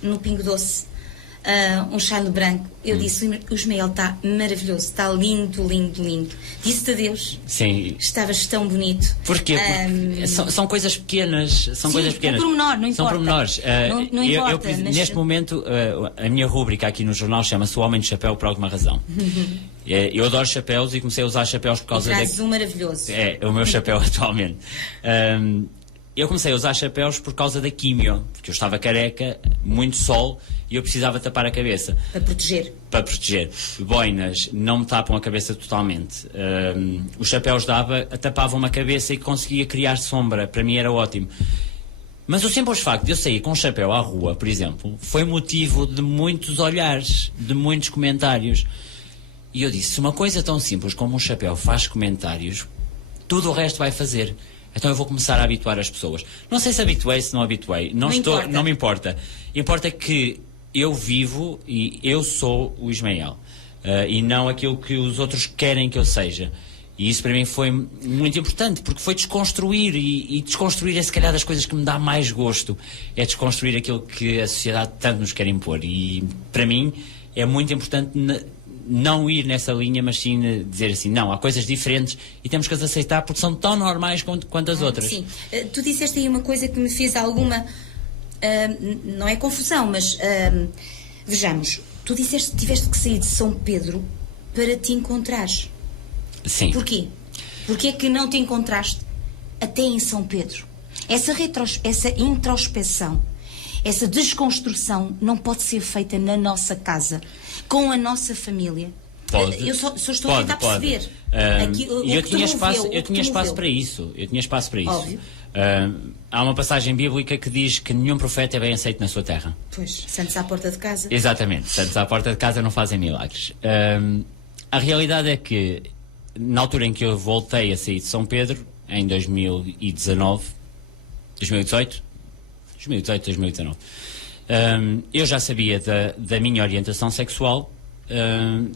no Pingo Doce, um shine branco, eu disse, o Ismael está maravilhoso, está lindo, lindo, lindo. Disse-te adeus. Sim. Estavas tão bonito. Porquê? Porque são coisas pequenas. São coisas pequenas. São pormenor, não importa. São pormenores. Não importa. Mas... Neste momento, a minha rúbrica aqui no jornal chama-se O Homem de Chapéu por alguma razão. Eu adoro chapéus e comecei a usar chapéus por causa um maravilhoso. É o meu chapéu atualmente. Eu comecei a usar chapéus por causa da químio, porque eu estava careca, muito sol, e eu precisava tapar a cabeça. Para proteger. Boinas não me tapam a cabeça totalmente. Os chapéus tapavam-me a cabeça e conseguia criar sombra. Para mim era ótimo. Mas o simples facto de eu sair com um chapéu à rua, por exemplo, foi motivo de muitos olhares, de muitos comentários. E eu disse, se uma coisa tão simples como um chapéu faz comentários, tudo o resto vai fazer. Então eu vou começar a habituar as pessoas. Não sei se habituei, se não habituei. Não me importa. Importa que eu vivo e eu sou o Ismael. E não aquilo que os outros querem que eu seja. E isso para mim foi muito importante, porque foi desconstruir. E desconstruir é se calhar das coisas que me dá mais gosto. É desconstruir aquilo que a sociedade tanto nos quer impor. E para mim é muito importante não ir nessa linha, mas sim dizer assim, não, há coisas diferentes e temos que as aceitar porque são tão normais quanto as outras. Sim. Tu disseste aí uma coisa que me fez alguma, não é confusão, mas vejamos, tu disseste que tiveste que sair de São Pedro para te encontrares. Sim. Porquê? Porquê é que não te encontraste até em São Pedro? Essa introspeção, essa desconstrução não pode ser feita na nossa casa, com a nossa família. Pode. Eu só estou a tentar perceber. Eu tinha espaço para isso. Óbvio. Há uma passagem bíblica que diz que nenhum profeta é bem aceito na sua terra. Pois, santos à porta de casa. Exatamente, santos à porta de casa não fazem milagres. A realidade é que, na altura em que eu voltei a sair de São Pedro, em 2019, 2019, eu já sabia da minha orientação sexual,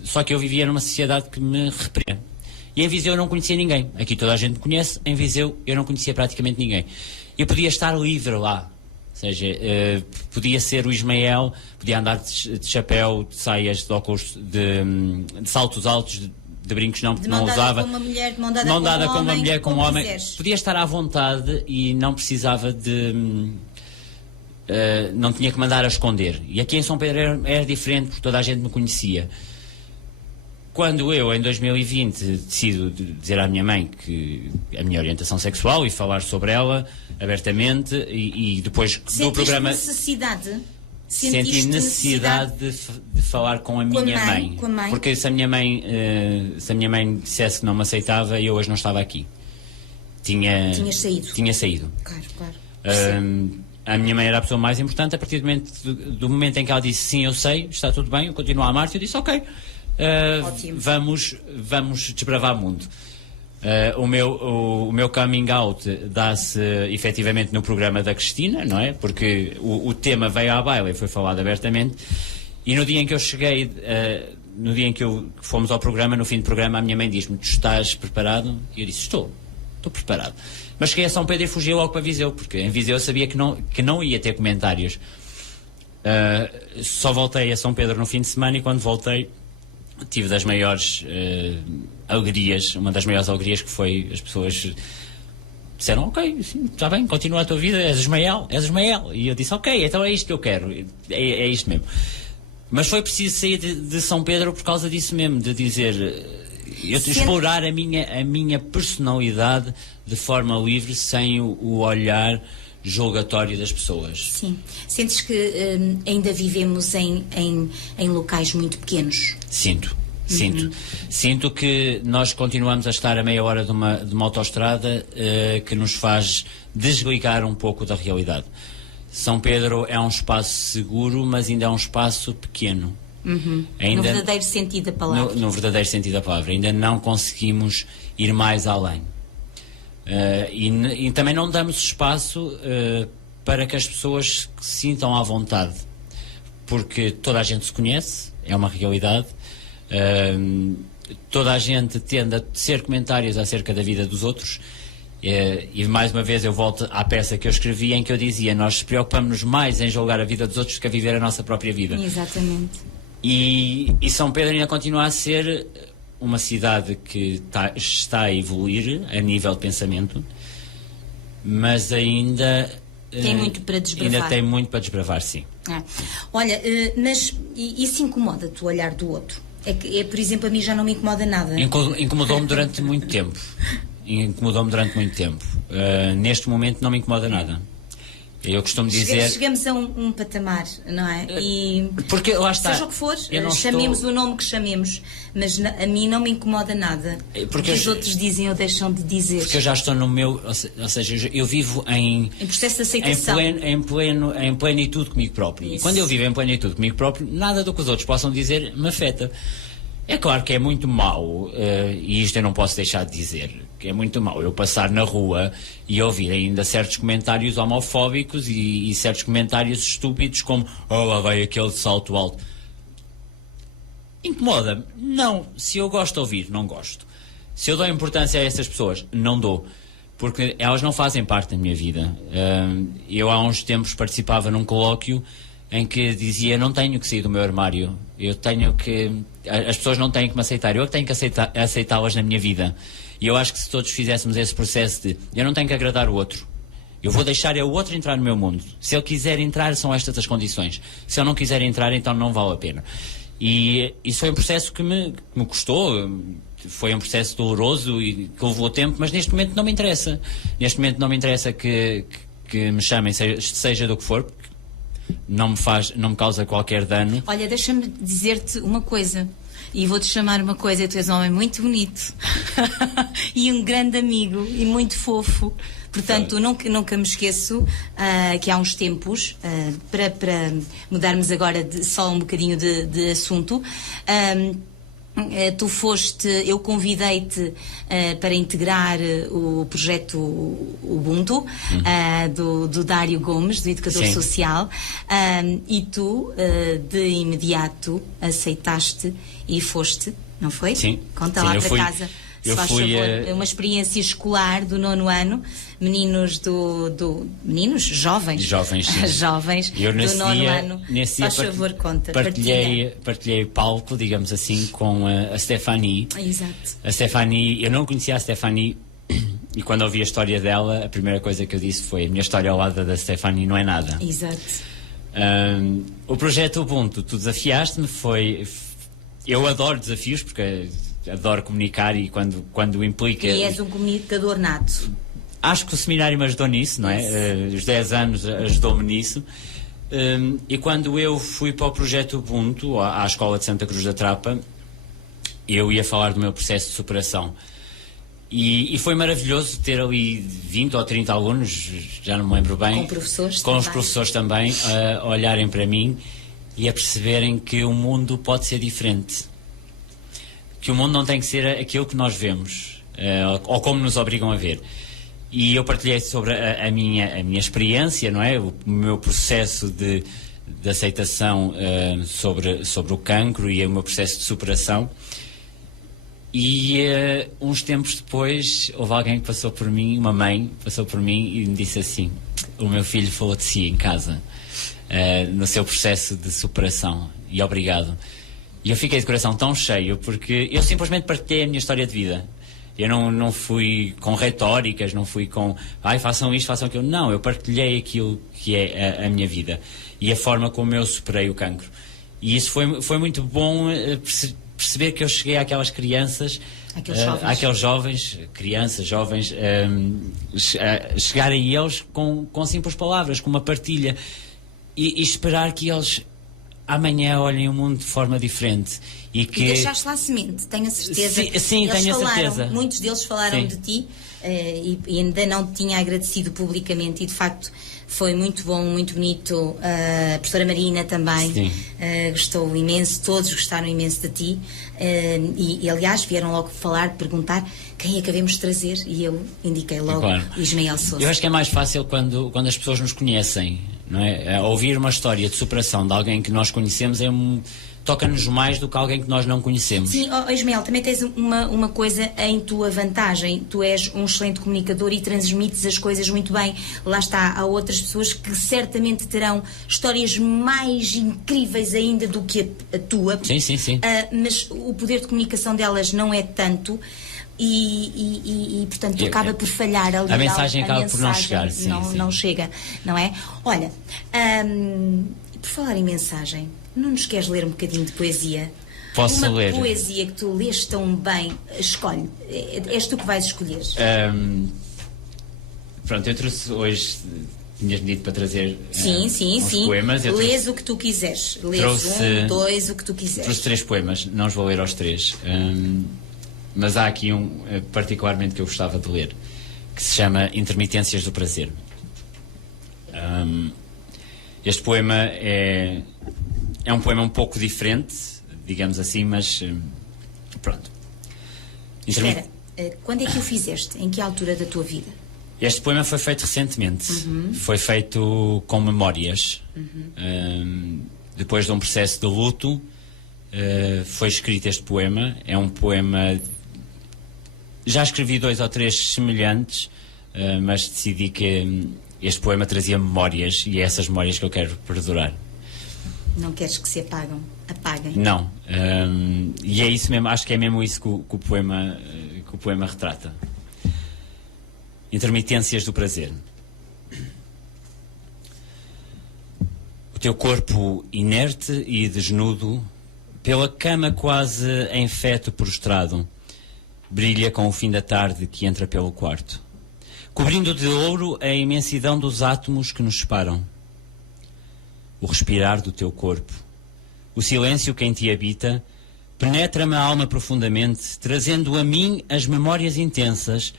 só que eu vivia numa sociedade que me reprimia. E em Viseu eu não conhecia ninguém. Aqui toda a gente me conhece, em Viseu eu não conhecia praticamente ninguém. Eu podia estar livre lá. Ou seja, podia ser o Ismael, podia andar de chapéu, de saias, de óculos, de saltos altos, de brincos não usava. Com uma mulher, de mão dada com uma mulher, com um homem. Quiseres. Podia estar à vontade e não precisava de... não tinha que mandar a esconder. E aqui em São Pedro era diferente, porque toda a gente me conhecia. Quando eu, em 2020, decido dizer à minha mãe que a minha orientação sexual e falar sobre ela abertamente e depois do programa... necessidade? senti necessidade de falar com a minha mãe. Com a mãe. Porque se a minha mãe dissesse que não me aceitava, eu hoje não estava aqui. Tinha saído. Tinha saído. Claro. A minha mãe era a pessoa mais importante. A partir do momento em que ela disse sim, eu sei, está tudo bem, eu continuo a amar-te, eu disse ok, vamos desbravar o mundo. O meu coming out dá-se efetivamente no programa da Cristina, não é? Porque o tema veio à baila e foi falado abertamente. E no dia em que eu cheguei, no dia em que fomos ao programa, no fim do programa, a minha mãe diz-me: tu estás preparado? E eu disse: estou preparado. Mas cheguei a São Pedro e fugi logo para Viseu, porque em Viseu eu sabia que não ia ter comentários. Só voltei a São Pedro no fim de semana, e quando voltei tive das maiores alegrias, uma das maiores alegrias, que foi as pessoas disseram: ok, sim, está bem, continua a tua vida, és Ismael. E eu disse: ok, então é isto que eu quero, é isto mesmo. Mas foi preciso sair de São Pedro por causa disso mesmo, de dizer, explorar a minha personalidade de forma livre, sem o olhar julgatório das pessoas. Sim. Sentes que ainda vivemos em locais muito pequenos? Sinto. Sinto que nós continuamos a estar a meia hora de uma autoestrada que nos faz desligar um pouco da realidade. São Pedro é um espaço seguro, mas ainda é um espaço pequeno. Ainda, no verdadeiro sentido da palavra. No verdadeiro sentido da palavra. Ainda não conseguimos ir mais além. E também não damos espaço para que as pessoas se sintam à vontade, porque toda a gente se conhece, é uma realidade. Toda a gente tende a tecer comentários acerca da vida dos outros, e mais uma vez eu volto à peça que eu escrevi, em que eu dizia: nós preocupamos-nos mais em julgar a vida dos outros do que a viver a nossa própria vida. Exatamente. E São Pedro ainda continua a ser uma cidade que está a evoluir a nível de pensamento, mas ainda tem muito para desbravar. Ainda tem muito para desbravar, sim. Olha, mas isso incomoda-te, o olhar do outro? Por exemplo, a mim já não me incomoda nada. Incomodou-me durante muito tempo. Neste momento não me incomoda nada. Eu costumo dizer... Chegamos a um patamar, não é? Porque lá está... Seja o que for, chamemos o nome que chamemos, mas a mim não me incomoda nada. Porque os outros dizem ou deixam de dizer. Porque eu já estou no meu... Ou seja, eu vivo em processo de aceitação. Em plenitude comigo próprio. Isso. E quando eu vivo em plenitude comigo próprio, nada do que os outros possam dizer me afeta. É claro que é muito mau, e isto eu não posso deixar de dizer, que é muito mau eu passar na rua e ouvir ainda certos comentários homofóbicos e certos comentários estúpidos, como: oh, lá vai aquele de salto alto. Incomoda-me? Não. Se eu gosto de ouvir, não gosto. Se eu dou importância a essas pessoas, não dou. Porque elas não fazem parte da minha vida. Eu há uns tempos participava num colóquio em que dizia: não tenho que sair do meu armário, as pessoas não têm que me aceitar, eu tenho que aceitá-las na minha vida. E eu acho que se todos fizéssemos esse processo de: eu não tenho que agradar o outro, eu vou deixar o outro entrar no meu mundo, se ele quiser entrar são estas as condições, se ele não quiser entrar então não vale a pena. E isso foi um processo que me custou, foi um processo doloroso e que levou tempo, mas neste momento não me interessa. Neste momento não me interessa que me chamem, seja do que for, não me causa qualquer dano. Olha, deixa-me dizer-te uma coisa, e vou-te chamar uma coisa: tu és um homem muito bonito e um grande amigo e muito fofo. Portanto, nunca me esqueço que há uns tempos, para mudarmos agora só um bocadinho de assunto, eu convidei-te para integrar o projeto Ubuntu, do Dário Gomes, do Educador Sim. Social, e tu de imediato aceitaste e foste, não foi? Sim. Conta Sim, lá para casa. Se faz favor, uma experiência escolar do 9º ano, meninos meninos? Jovens. Jovens, sim. Jovens eu, do 9º ano. Faz favor, conta. Partilhei palco, digamos assim, com a Stephanie. Exato. A Stephanie, eu não conhecia a Stephanie, e quando ouvi a história dela, a primeira coisa que eu disse foi: a minha história ao lado da Stephanie não é nada. Exato. O projeto Ubuntu, tu desafiaste-me, eu adoro desafios, porque adoro comunicar, e quando implica... E és um comunicador nato. Acho que o seminário me ajudou nisso, não é? Os 10 anos ajudou-me nisso. E quando eu fui para o projeto Ubuntu, à Escola de Santa Cruz da Trapa, eu ia falar do meu processo de superação. E foi maravilhoso ter ali 20 ou 30 alunos, já não me lembro bem, com os professores também, a olharem para mim e a perceberem que o mundo pode ser diferente. Que o mundo não tem que ser aquilo que nós vemos, ou como nos obrigam a ver. E eu partilhei sobre a minha experiência, não é? O meu processo de aceitação sobre o cancro e o meu processo de superação. E uns tempos depois houve alguém que passou por mim, uma mãe passou por mim e me disse assim: o meu filho falou de si em casa, no seu processo de superação, e obrigado. E eu fiquei de coração tão cheio, porque eu simplesmente partilhei a minha história de vida. Eu não fui com retóricas, não fui com façam isto, façam aquilo. Não, eu partilhei aquilo que é a minha vida e a forma como eu superei o cancro. E isso foi muito bom perceber que eu cheguei àquelas crianças, àqueles jovens, crianças, jovens, chegar a eles com simples palavras, com uma partilha, e esperar que eles amanhã olhem o mundo de forma diferente. E deixaste lá a semente, tenho a certeza. Sim, tenho a certeza. Muitos deles falaram de ti e ainda não te tinha agradecido publicamente, e de facto foi muito bom, muito bonito. A professora Marina também gostou imenso, todos gostaram imenso de ti, e aliás vieram logo falar, perguntar quem é que devemos trazer, e eu indiquei logo Ismael Sousa. Eu acho que é mais fácil quando as pessoas nos conhecem, não é? Ouvir uma história de superação de alguém que nós conhecemos toca-nos mais do que alguém que nós não conhecemos. Sim, Ismael, também tens uma coisa em tua vantagem. Tu és um excelente comunicador e transmites as coisas muito bem. Lá está, há outras pessoas que certamente terão histórias mais incríveis ainda do que a tua. Sim. Mas o poder de comunicação delas não é tanto. E portanto acaba por falhar ali. A mensagem acaba por não chegar. Não chega, não é? Olha, por falar em mensagem, não nos queres ler um bocadinho de poesia? Posso ler? Uma poesia que tu lês tão bem. Escolhe. És tu que vais escolher. Pronto, eu trouxe hoje. Tinhas-me dito para trazer uns poemas. Lês o que tu quiseres. Lês dois, o que tu quiseres. Trouxe 3 poemas, não os vou ler aos 3. Mas há aqui um particularmente que eu gostava de ler, que se chama Intermitências do Prazer. Este poema é um poema um pouco diferente, digamos assim, mas pronto. Espera, quando é que o fizeste? Em que altura da tua vida? Este poema foi feito recentemente. Foi feito com memórias. Depois de um processo de luto, foi escrito este poema. É um poema... Já escrevi 2 ou 3 semelhantes, mas decidi que este poema trazia memórias, e é essas memórias que eu quero perdurar. Não queres que se apaguem? Não. E é isso mesmo, acho que é mesmo isso que o poema retrata. Intermitências do prazer. O teu corpo inerte e desnudo, pela cama quase em feto prostrado, brilha com o fim da tarde que entra pelo quarto, cobrindo de ouro a imensidão dos átomos que nos separam. O respirar do teu corpo, o silêncio que em ti habita, penetra-me a alma profundamente, trazendo a mim as memórias intensas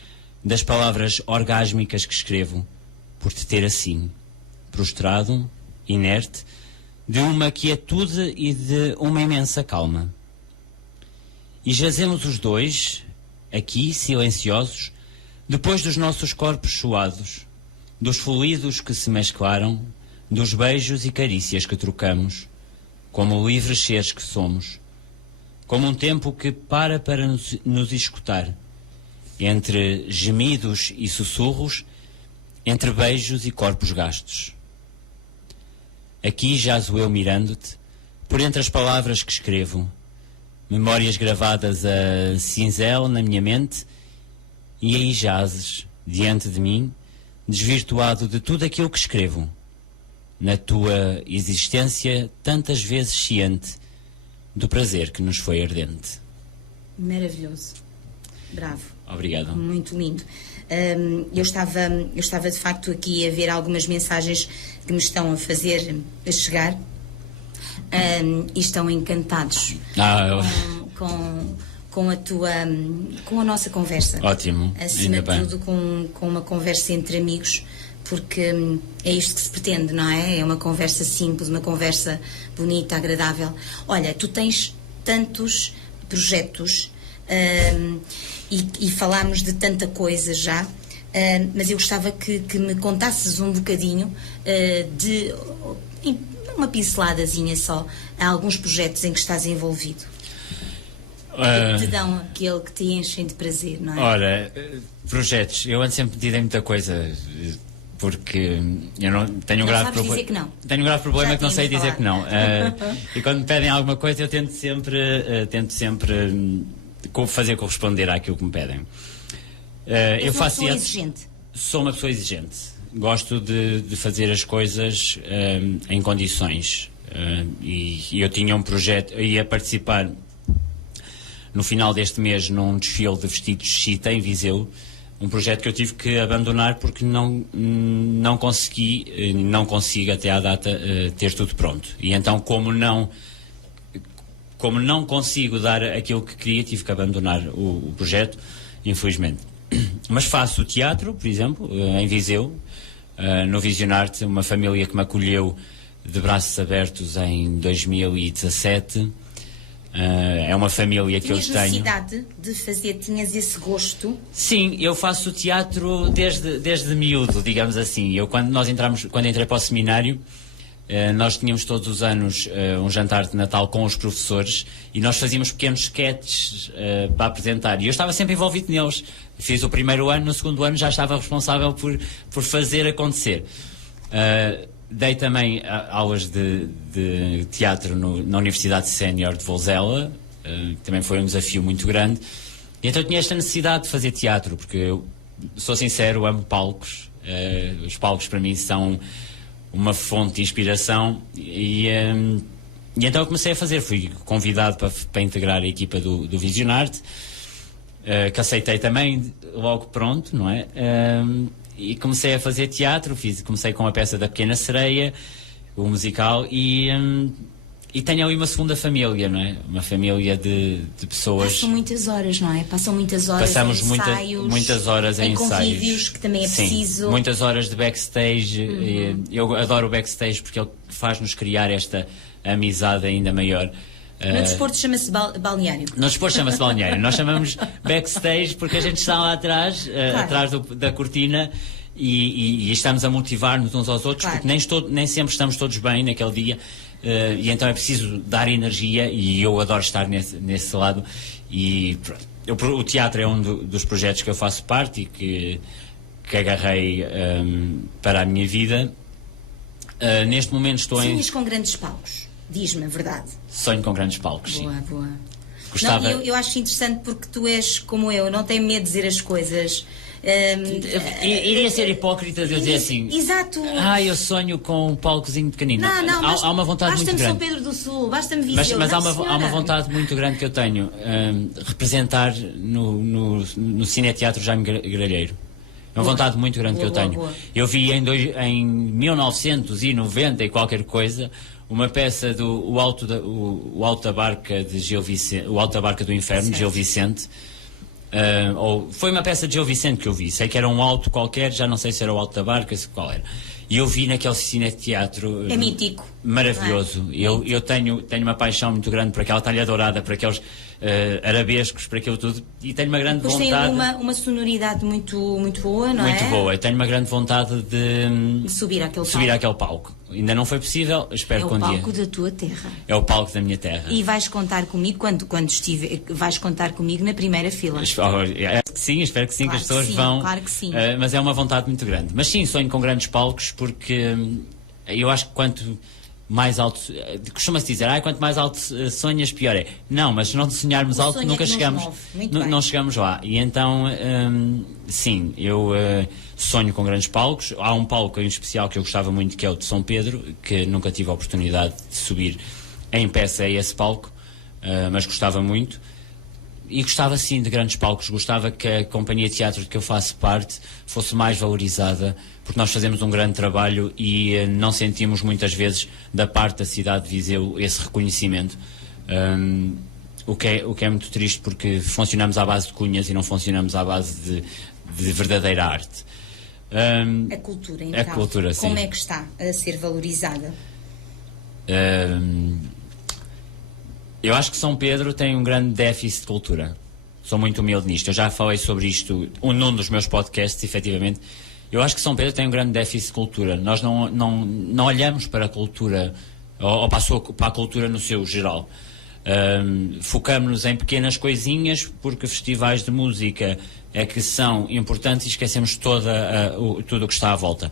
das palavras orgásmicas que escrevo, por te ter assim, prostrado, inerte, de uma quietude e de uma imensa calma. E jazemos os dois, aqui silenciosos, depois dos nossos corpos suados, dos fluidos que se mesclaram, dos beijos e carícias que trocamos, como livres seres que somos, como um tempo que para nos escutar, entre gemidos e sussurros, entre beijos e corpos gastos. Aqui jazo eu mirando-te, por entre as palavras que escrevo, memórias gravadas a cinzel na minha mente, e aí jazes, diante de mim, desvirtuado de tudo aquilo que escrevo, na tua existência tantas vezes ciente do prazer que nos foi ardente. Maravilhoso. Bravo. Obrigado. Muito lindo. Eu estava de facto aqui a ver algumas mensagens que me estão a chegar e estão encantados com a nossa conversa. Ótimo. Acima de tudo com uma conversa entre amigos, porque é isto que se pretende, não é? É uma conversa simples, uma conversa bonita, agradável. Olha, tu tens tantos projetos e falámos de tanta coisa já, mas eu gostava que me contasses um bocadinho de uma pinceladazinha só a alguns projetos em que estás envolvido. Que te dão aquele que te enchem de prazer, não é? Ora, projetos, eu ando sempre pedindo muita coisa, porque eu não tenho um grave problema. Dizer que não. Tenho um grave problema que não sei dizer que não. falar. E quando me pedem alguma coisa, eu tento sempre fazer corresponder àquilo que me pedem. Eu faço uma pessoa exigente. Sou uma pessoa exigente. Gosto de fazer as coisas em condições. E eu tinha um projeto, eu ia participar no final deste mês num desfile de vestidos Chita em Viseu, um projeto que eu tive que abandonar porque não consigo até à data ter tudo pronto. E então, como não consigo dar aquilo que queria, tive que abandonar o projeto, infelizmente. Mas faço teatro, por exemplo, em Viseu, no Visionarte, uma família que me acolheu de braços abertos em 2017. É uma família que eu tenho. Tinhas necessidade de fazer, tinhas esse gosto? Sim, eu faço teatro desde miúdo, digamos assim. Quando entrei para o seminário, nós tínhamos todos os anos um jantar de Natal com os professores e nós fazíamos pequenos sketches para apresentar. E eu estava sempre envolvido neles. Fiz o primeiro ano, no segundo ano já estava responsável por fazer acontecer. Dei também aulas de teatro na Universidade Sénior de Vouzela, também foi um desafio muito grande. E então eu tinha esta necessidade de fazer teatro, porque eu, sou sincero, amo palcos. Os palcos para mim são uma fonte de inspiração e então eu comecei a fazer. Fui convidado para integrar a equipa do Visionarte, que aceitei também logo pronto, não é? E comecei a fazer teatro, comecei com a peça da Pequena Sereia, o musical, e tenho ali uma segunda família, não é? Uma família de pessoas. Passam muitas horas, não é? Passam muitas horas Passamos em ensaios. muitas horas em ensaios. Convívios, que também é preciso. Sim, muitas horas de backstage. Eu adoro o backstage porque ele faz-nos criar esta amizade ainda maior. No desporto chama-se balneário. No desporto chama-se balneário. Nós chamamos backstage porque a gente está lá atrás, claro, atrás da cortina e estamos a motivar-nos uns aos outros, claro, porque nem sempre estamos todos bem naquele dia, e então é preciso dar energia e eu adoro estar nesse lado. E o teatro é um dos projetos que eu faço parte e que agarrei para a minha vida. Neste momento estou Sonhas com grandes palcos. Diz-me a verdade. Sonho com grandes palcos, boa, sim. Boa. Gostava... Não, eu acho interessante porque tu és como eu, não tenho medo de dizer as coisas. Iria ser hipócrita de eu dizer assim. Exato. Eu sonho com um palcozinho pequenino. Não, há uma vontade muito grande. Basta-me São Pedro do Sul, basta-me Viseu. Mas há uma vontade muito grande que eu tenho, representar no Cineteatro Jaime Gralheiro. É uma vontade muito grande que eu tenho. Boa. Eu vi em 1990 e qualquer coisa uma peça do o Alto da Barca de Gil Vicente, o Alto da Barca do Inferno, certo, de Gil Vicente. Foi uma peça de Gil Vicente que eu vi. Sei que era um alto qualquer, já não sei se era o Alto da Barca, qual era. E eu vi naquele cineteatro. É mítico. Maravilhoso. Eu tenho uma paixão muito grande por aquela talha dourada, por aqueles arabescos, por aquilo tudo. E tenho uma grande vontade. Tem uma sonoridade muito, muito boa, não é? Muito boa. Eu tenho uma grande vontade de subir àquele palco. Ainda não foi possível, espero que um dia. É o palco da tua terra. É o palco da minha terra. E vais contar comigo quando estiver, vais contar comigo na primeira fila. Espero que sim, claro, que as pessoas vão. Claro que sim. Mas é uma vontade muito grande. Mas sim, sonho com grandes palcos porque eu acho que quanto mais alto, costuma-se dizer, quanto mais alto sonhas, pior é. Não, mas se não sonharmos alto, nunca chegamos. Não chegamos lá. E então, sim, eu sonho com grandes palcos. Há um palco em especial que eu gostava muito, que é o de São Pedro, que nunca tive a oportunidade de subir em peça a esse palco, mas gostava muito. E gostava sim de grandes palcos, gostava que a companhia de teatro de que eu faço parte fosse mais valorizada, porque nós fazemos um grande trabalho e não sentimos muitas vezes da parte da cidade de Viseu esse reconhecimento, o que é muito triste, porque funcionamos à base de cunhas e não funcionamos à base de verdadeira arte. A cultura, então, a cultura, como sim. é que está a ser valorizada? Eu acho que São Pedro tem um grande déficit de cultura. Sou muito humilde nisto. Eu já falei sobre isto num dos meus podcasts, efetivamente. Eu acho que São Pedro tem um grande déficit de cultura. Nós não olhamos para a cultura, ou para a cultura no seu geral. Focamos-nos em pequenas coisinhas, porque festivais de música é que são importantes e esquecemos tudo o que está à volta.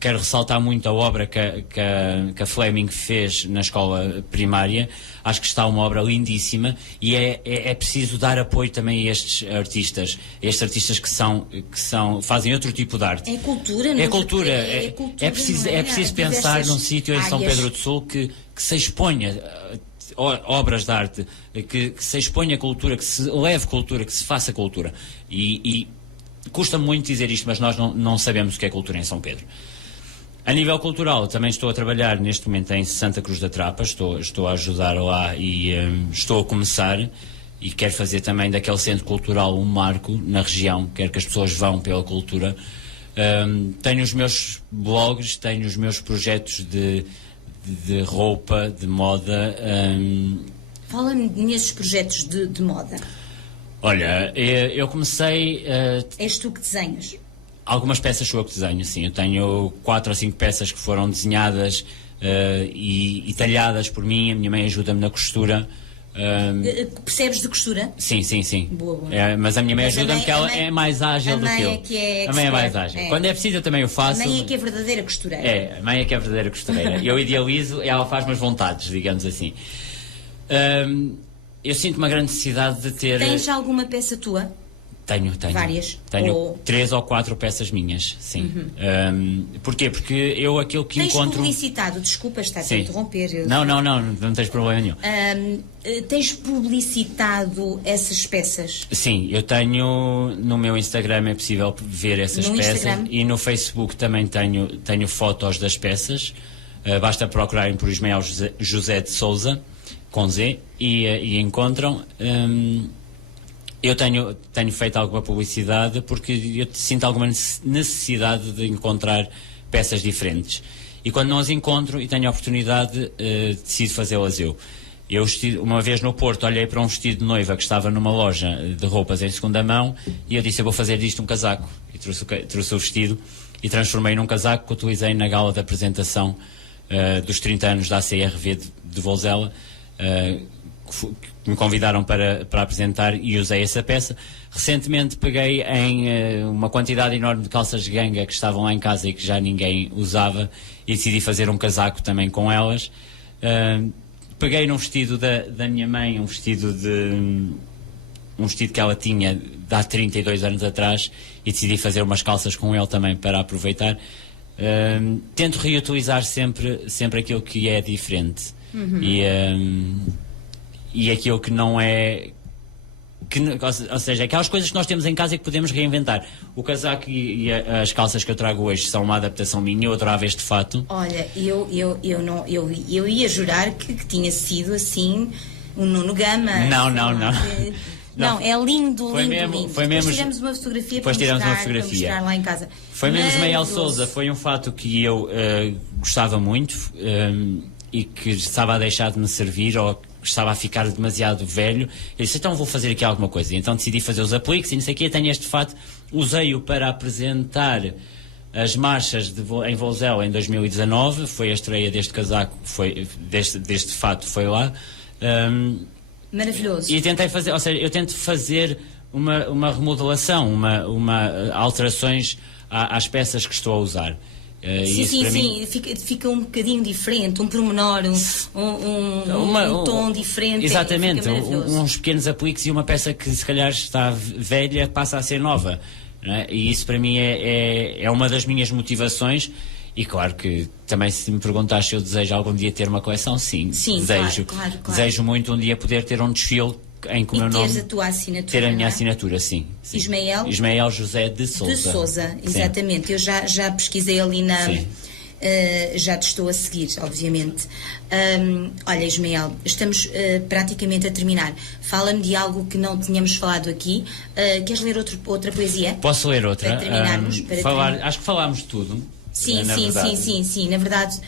Quero ressaltar muito a obra que a Fleming fez na escola primária. Acho que está uma obra lindíssima e é preciso dar apoio também a estes artistas que fazem outro tipo de arte. É cultura, não é? Cultura. É preciso pensar num sítio em São Pedro do Sul que se exponha obras de arte, que se exponha cultura, que se leve cultura, que se faça cultura. E custa muito dizer isto, mas nós não sabemos o que é cultura em São Pedro. A nível cultural, também estou a trabalhar neste momento em Santa Cruz da Trapa, estou a ajudar lá e estou a começar, e quero fazer também daquele centro cultural um marco na região, quero que as pessoas vão pela cultura. Tenho os meus blogs, tenho os meus projetos de roupa, de moda. Fala-me nesses projetos de moda. Olha, eu comecei... És tu que desenhas? Algumas peças sou eu que desenho, sim. Eu tenho 4 ou 5 peças que foram desenhadas e talhadas por mim. A minha mãe ajuda-me na costura. Percebes de costura? Sim. Boa. Mas a minha mãe ajuda-me, porque ela é mais ágil do que eu. A mãe é mais ágil. Quando é preciso eu também o faço. A mãe é que é verdadeira costureira. A mãe é que é verdadeira costureira. Eu idealizo e ela faz-me as vontades, digamos assim. Eu sinto uma grande necessidade de ter... Tens alguma peça tua? Tenho. Várias? Tenho 3 ou 4 peças minhas, sim. Porquê? Porque eu aquilo que encontro... Tens publicitado, desculpa estar-te a interromper. Não tens problema nenhum. Tens publicitado essas peças? Sim, eu tenho, no meu Instagram é possível ver essas peças. Instagram? E no Facebook também tenho fotos das peças. Basta procurarem por Ismael José de Souza, com Z, e encontram... Eu tenho feito alguma publicidade porque eu sinto alguma necessidade de encontrar peças diferentes. E quando não as encontro e tenho a oportunidade, decido fazê-las eu. Uma vez no Porto, olhei para um vestido de noiva que estava numa loja de roupas em segunda mão e eu disse, eu vou fazer disto um casaco. E trouxe o vestido e transformei num casaco que utilizei na gala de apresentação dos 30 anos da ACRV de Vouzela, que me convidaram para apresentar, e usei essa peça. Recentemente peguei em uma quantidade enorme de calças de ganga que estavam lá em casa e que já ninguém usava e decidi fazer um casaco também com elas. Peguei num vestido da minha mãe, um vestido que ela tinha de há 32 anos atrás, e decidi fazer umas calças com ele também para aproveitar. Tento reutilizar sempre aquilo que é diferente. E aquilo que não é... ou seja, aquelas coisas que nós temos em casa e que podemos reinventar. O casaco e as calças que eu trago hoje são uma adaptação minha. Eu adorava este fato. Olha, eu ia jurar que tinha sido assim um Nuno Gama. Não, é lindo, lindo. Depois tiramos uma fotografia para mostrar lá em casa. Foi mesmo Ismael Souza. Foi um fato que eu gostava muito e que estava a deixar de me servir, ou estava a ficar demasiado velho. Eu disse, então vou fazer aqui alguma coisa. Então decidi fazer os apliques e não sei o quê. Tenho este fato, usei-o para apresentar as marchas em Vouzela em 2019. Foi a estreia deste casaco, deste fato, foi lá. Maravilhoso. E tentei fazer, ou seja, eu tento fazer uma remodelação, alterações às peças que estou a usar. Sim, fica um bocadinho diferente, um pormenor, um tom diferente. Exatamente, uns pequenos apliques e uma peça que se calhar está velha passa a ser nova, não é? E isso para mim é uma das minhas motivações. E claro que também, se me perguntaste se eu desejo algum dia ter uma coleção, sim desejo. Claro. Desejo muito um dia poder ter um desfile em que o meu nome... teres a tua assinatura, ter a minha não é? assinatura, sim. Ismael José de Sousa. De Sousa, exatamente. Sim. Eu já pesquisei ali na... Sim. Já te estou a seguir, obviamente. Olha, Ismael, estamos praticamente a terminar. Fala-me de algo que não tínhamos falado aqui. Queres ler outra poesia? Posso ler outra? Para terminarmos. Acho que falámos de tudo. Sim. Na verdade,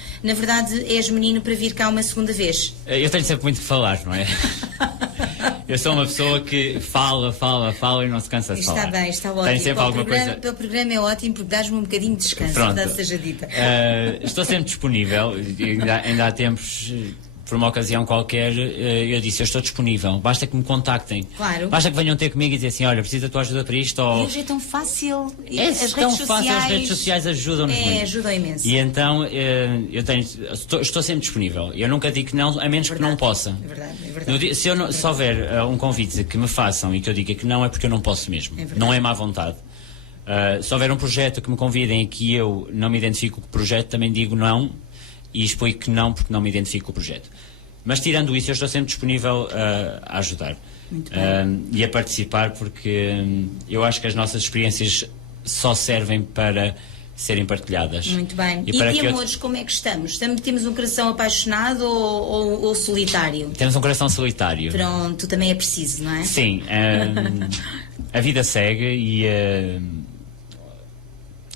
és menino para vir cá uma segunda vez. Eu tenho sempre muito que falar, não é? Eu sou uma pessoa que fala e não se cansa de falar. Está bem, está ótimo. Tenho sempre alguma coisa... O programa é ótimo porque dás-me um bocadinho de descanso, verdade seja dita. Estou sempre disponível. Ainda há tempos, por uma ocasião qualquer, eu disse, eu estou disponível. Basta que me contactem. Claro. Basta que venham ter comigo e dizer assim, olha, preciso da tua ajuda para isto. Ou... E hoje é tão fácil. As redes sociais ajudam-nos muito. Ajudam imenso. E então, estou sempre disponível. Eu nunca digo que não, a menos que não possa. É verdade. Se houver um convite que me façam e que eu diga que não, é porque eu não posso mesmo. Não é má vontade. Se houver um projeto que me convidem e que eu não me identifico com o projeto, também digo não e explico que não, porque não me identifico com o projeto. Mas tirando isso, eu estou sempre disponível a ajudar e a participar, porque eu acho que as nossas experiências só servem para serem partilhadas. Muito bem. E de amores, como é que estamos? Temos um coração apaixonado ou solitário? Temos um coração solitário. Pronto, também é preciso, não é? Sim. A vida segue e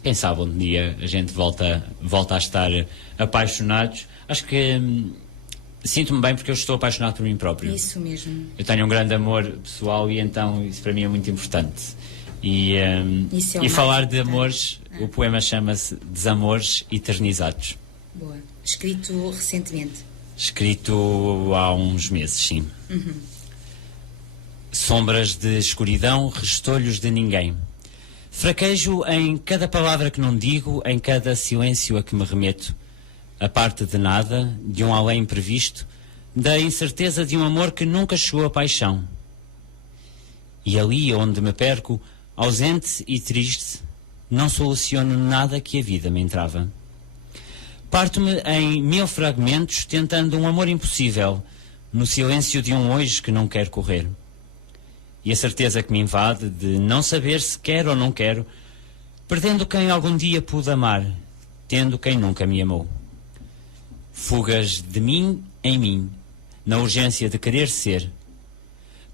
quem sabe um dia a gente volta a estar apaixonados. Acho que sinto-me bem porque eu estou apaixonado por mim próprio. Isso mesmo. Eu tenho um grande amor pessoal e então isso para mim é muito importante. E falar de amores, o poema chama-se Desamores Eternizados. Boa. Escrito recentemente? Escrito há uns meses, sim. Sombras de escuridão, restolhos de ninguém. Fraquejo em cada palavra que não digo, em cada silêncio a que me remeto. A parte de nada, de um além imprevisto, da incerteza de um amor que nunca chegou a paixão. E ali onde me perco, ausente e triste, não soluciono nada que a vida me entrava. Parto-me em 1000 fragmentos, tentando um amor impossível, no silêncio de um hoje que não quer correr. E a certeza que me invade de não saber se quero ou não quero, perdendo quem algum dia pude amar, tendo quem nunca me amou. Fugas de mim em mim, na urgência de querer ser,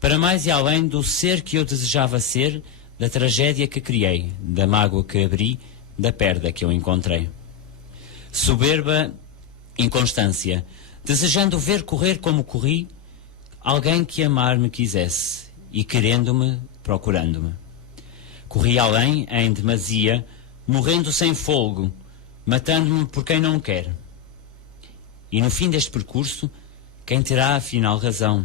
para mais e além do ser que eu desejava ser, da tragédia que criei, da mágoa que abri, da perda que eu encontrei. Soberba inconstância, desejando ver correr como corri, alguém que amar me quisesse, e querendo-me, procurando-me. Corri além, em demasia, morrendo sem fôlego, matando-me por quem não quer. E no fim deste percurso, quem terá afinal razão?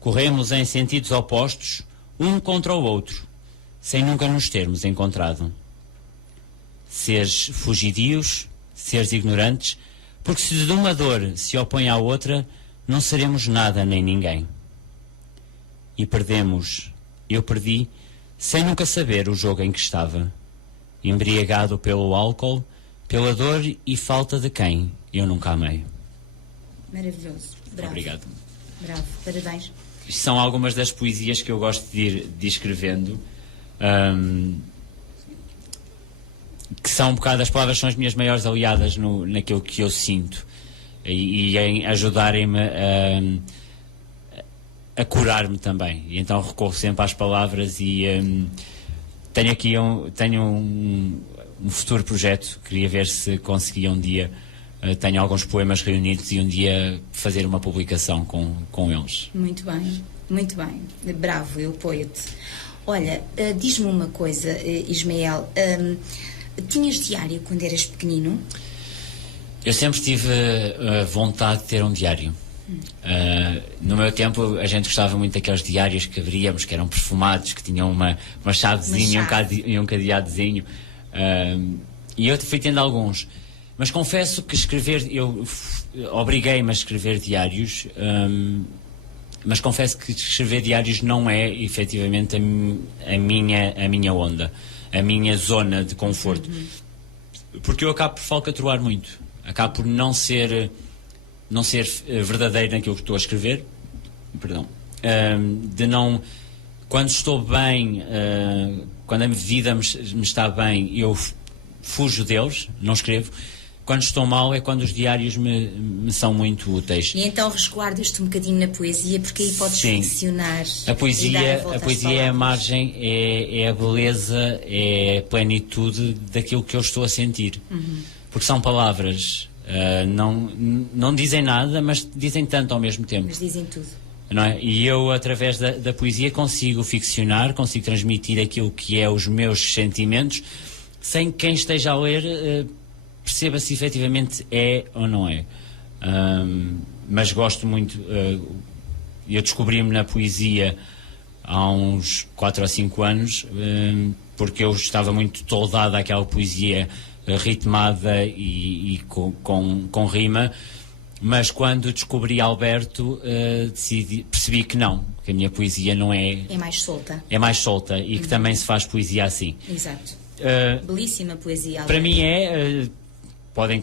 Corremos em sentidos opostos, um contra o outro, sem nunca nos termos encontrado. Seres fugidios, seres ignorantes, porque se de uma dor se opõe à outra, não seremos nada nem ninguém. E perdemos, eu perdi, sem nunca saber o jogo em que estava, embriagado pelo álcool, pela dor e falta de quem eu nunca amei. Maravilhoso. Bravo. Obrigado. Bravo, parabéns. Isto são algumas das poesias que eu gosto de ir escrevendo, que são um bocado, as palavras são as minhas maiores aliadas naquilo que eu sinto e em ajudarem-me a curar-me também. E então recorro sempre às palavras e tenho aqui um futuro projeto. Queria ver se conseguia um dia, tenho alguns poemas reunidos e um dia fazer uma publicação com eles. Muito bem, muito bem. Bravo, eu apoio-te. Olha, diz-me uma coisa, Ismael, tinhas diário quando eras pequenino? Eu sempre tive vontade de ter um diário. No meu tempo a gente gostava muito daqueles diários que abríamos, que eram perfumados, que tinham uma chavezinha e um cadeadozinho, e eu fui tendo alguns, mas confesso que eu obriguei-me a escrever diários, mas confesso que escrever diários não é efetivamente a minha onda, a minha zona de conforto, porque eu acabo por falcatruar muito, acabo por não ser verdadeiro naquilo que estou a escrever, perdão, de não... Quando estou bem, quando a vida me está bem, eu fujo deles, não escrevo. Quando estou mal é quando os diários me são muito úteis. E então resguardas-te um bocadinho na poesia, porque aí podes ficcionar. A poesia é a margem, é a beleza, é a plenitude daquilo que eu estou a sentir. Porque são palavras, não dizem nada, mas dizem tanto ao mesmo tempo. Mas dizem tudo. Não é? E eu, através da poesia, consigo ficcionar, consigo transmitir aquilo que é os meus sentimentos, sem que quem esteja a ler perceba se efetivamente é ou não é. Mas gosto muito. Eu descobri-me na poesia há uns 4 ou 5 anos, porque eu estava muito toldado àquela poesia ritmada e com rima. Mas quando descobri Alberto, percebi que não, que a minha poesia não é... É mais solta. É mais solta e que também se faz poesia assim. Exato. Belíssima poesia, Alberto. Para mim podem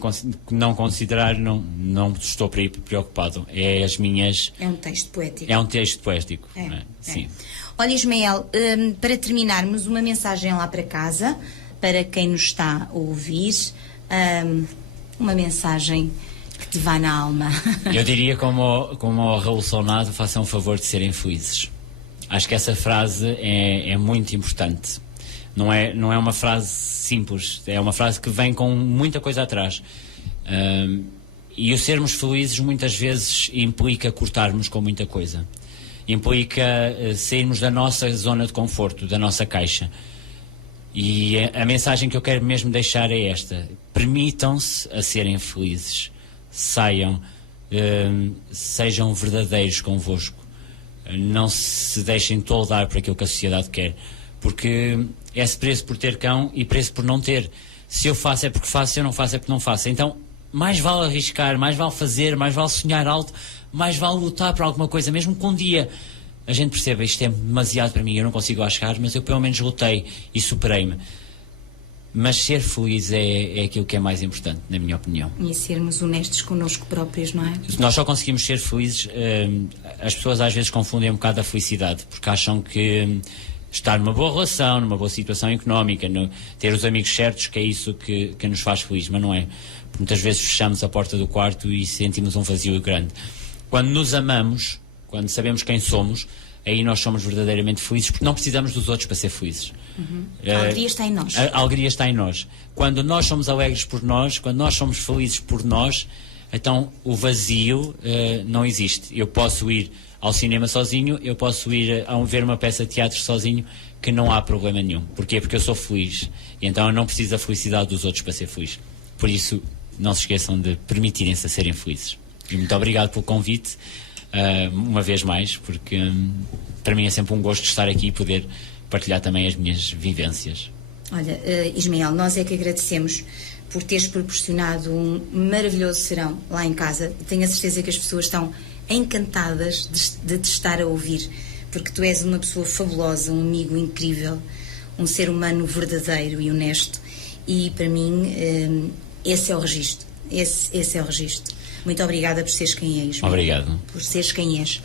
não considerar, não estou preocupado. É as minhas... É um texto poético. É um texto poético. É, não é? Sim. Olha, Ismael, para terminarmos, uma mensagem lá para casa, para quem nos está a ouvir, uma mensagem... que te vá na alma. Eu diria como ao Raul Solnado, façam o favor de serem felizes. Acho que essa frase é muito importante. Não é uma frase simples, é uma frase que vem com muita coisa atrás. E o sermos felizes muitas vezes implica cortarmos com muita coisa. Implica sairmos da nossa zona de conforto, da nossa caixa. E a mensagem que eu quero mesmo deixar é esta: permitam-se a serem felizes. Saiam, sejam verdadeiros convosco, não se deixem toldar por aquilo que a sociedade quer, porque é-se preço por ter cão e preço por não ter. Se eu faço é porque faço, se eu não faço é porque não faço. Então mais vale arriscar, mais vale fazer, mais vale sonhar alto, mais vale lutar por alguma coisa, mesmo que um dia a gente perceba isto é demasiado para mim, eu não consigo lá chegar, mas eu pelo menos lutei e superei-me. Mas ser feliz é aquilo que é mais importante, na minha opinião. E sermos honestos connosco próprios, não é? Nós só conseguimos ser felizes. As pessoas às vezes confundem um bocado a felicidade, porque acham que estar numa boa relação, numa boa situação económica, ter os amigos certos, que é isso que nos faz feliz, mas não é. Muitas vezes fechamos a porta do quarto e sentimos um vazio grande. Quando nos amamos, quando sabemos quem somos, aí nós somos verdadeiramente felizes, porque não precisamos dos outros para ser felizes. A alegria está em nós. A alegria está em nós. Quando nós somos alegres por nós, quando nós somos felizes por nós, então o vazio não existe. Eu posso ir ao cinema sozinho, eu posso ir a ver uma peça de teatro sozinho, que não há problema nenhum. Porquê? Porque eu sou feliz. E então eu não preciso da felicidade dos outros para ser feliz. Por isso, não se esqueçam de permitirem-se a serem felizes. E muito obrigado pelo convite, uma vez mais, porque para mim é sempre um gosto estar aqui e poder partilhar também as minhas vivências. Olha, Ismael, nós é que agradecemos por teres proporcionado um maravilhoso serão lá em casa. Tenho a certeza que as pessoas estão encantadas de te estar a ouvir, porque tu és uma pessoa fabulosa, um amigo incrível, um ser humano verdadeiro e honesto, e para mim esse é o registro. Esse é o registro. Muito obrigada por seres quem és. Obrigado. Por seres quem és.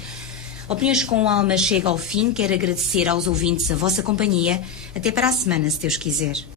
Opiniões com Alma chega ao fim. Quero agradecer aos ouvintes a vossa companhia. Até para a semana, se Deus quiser.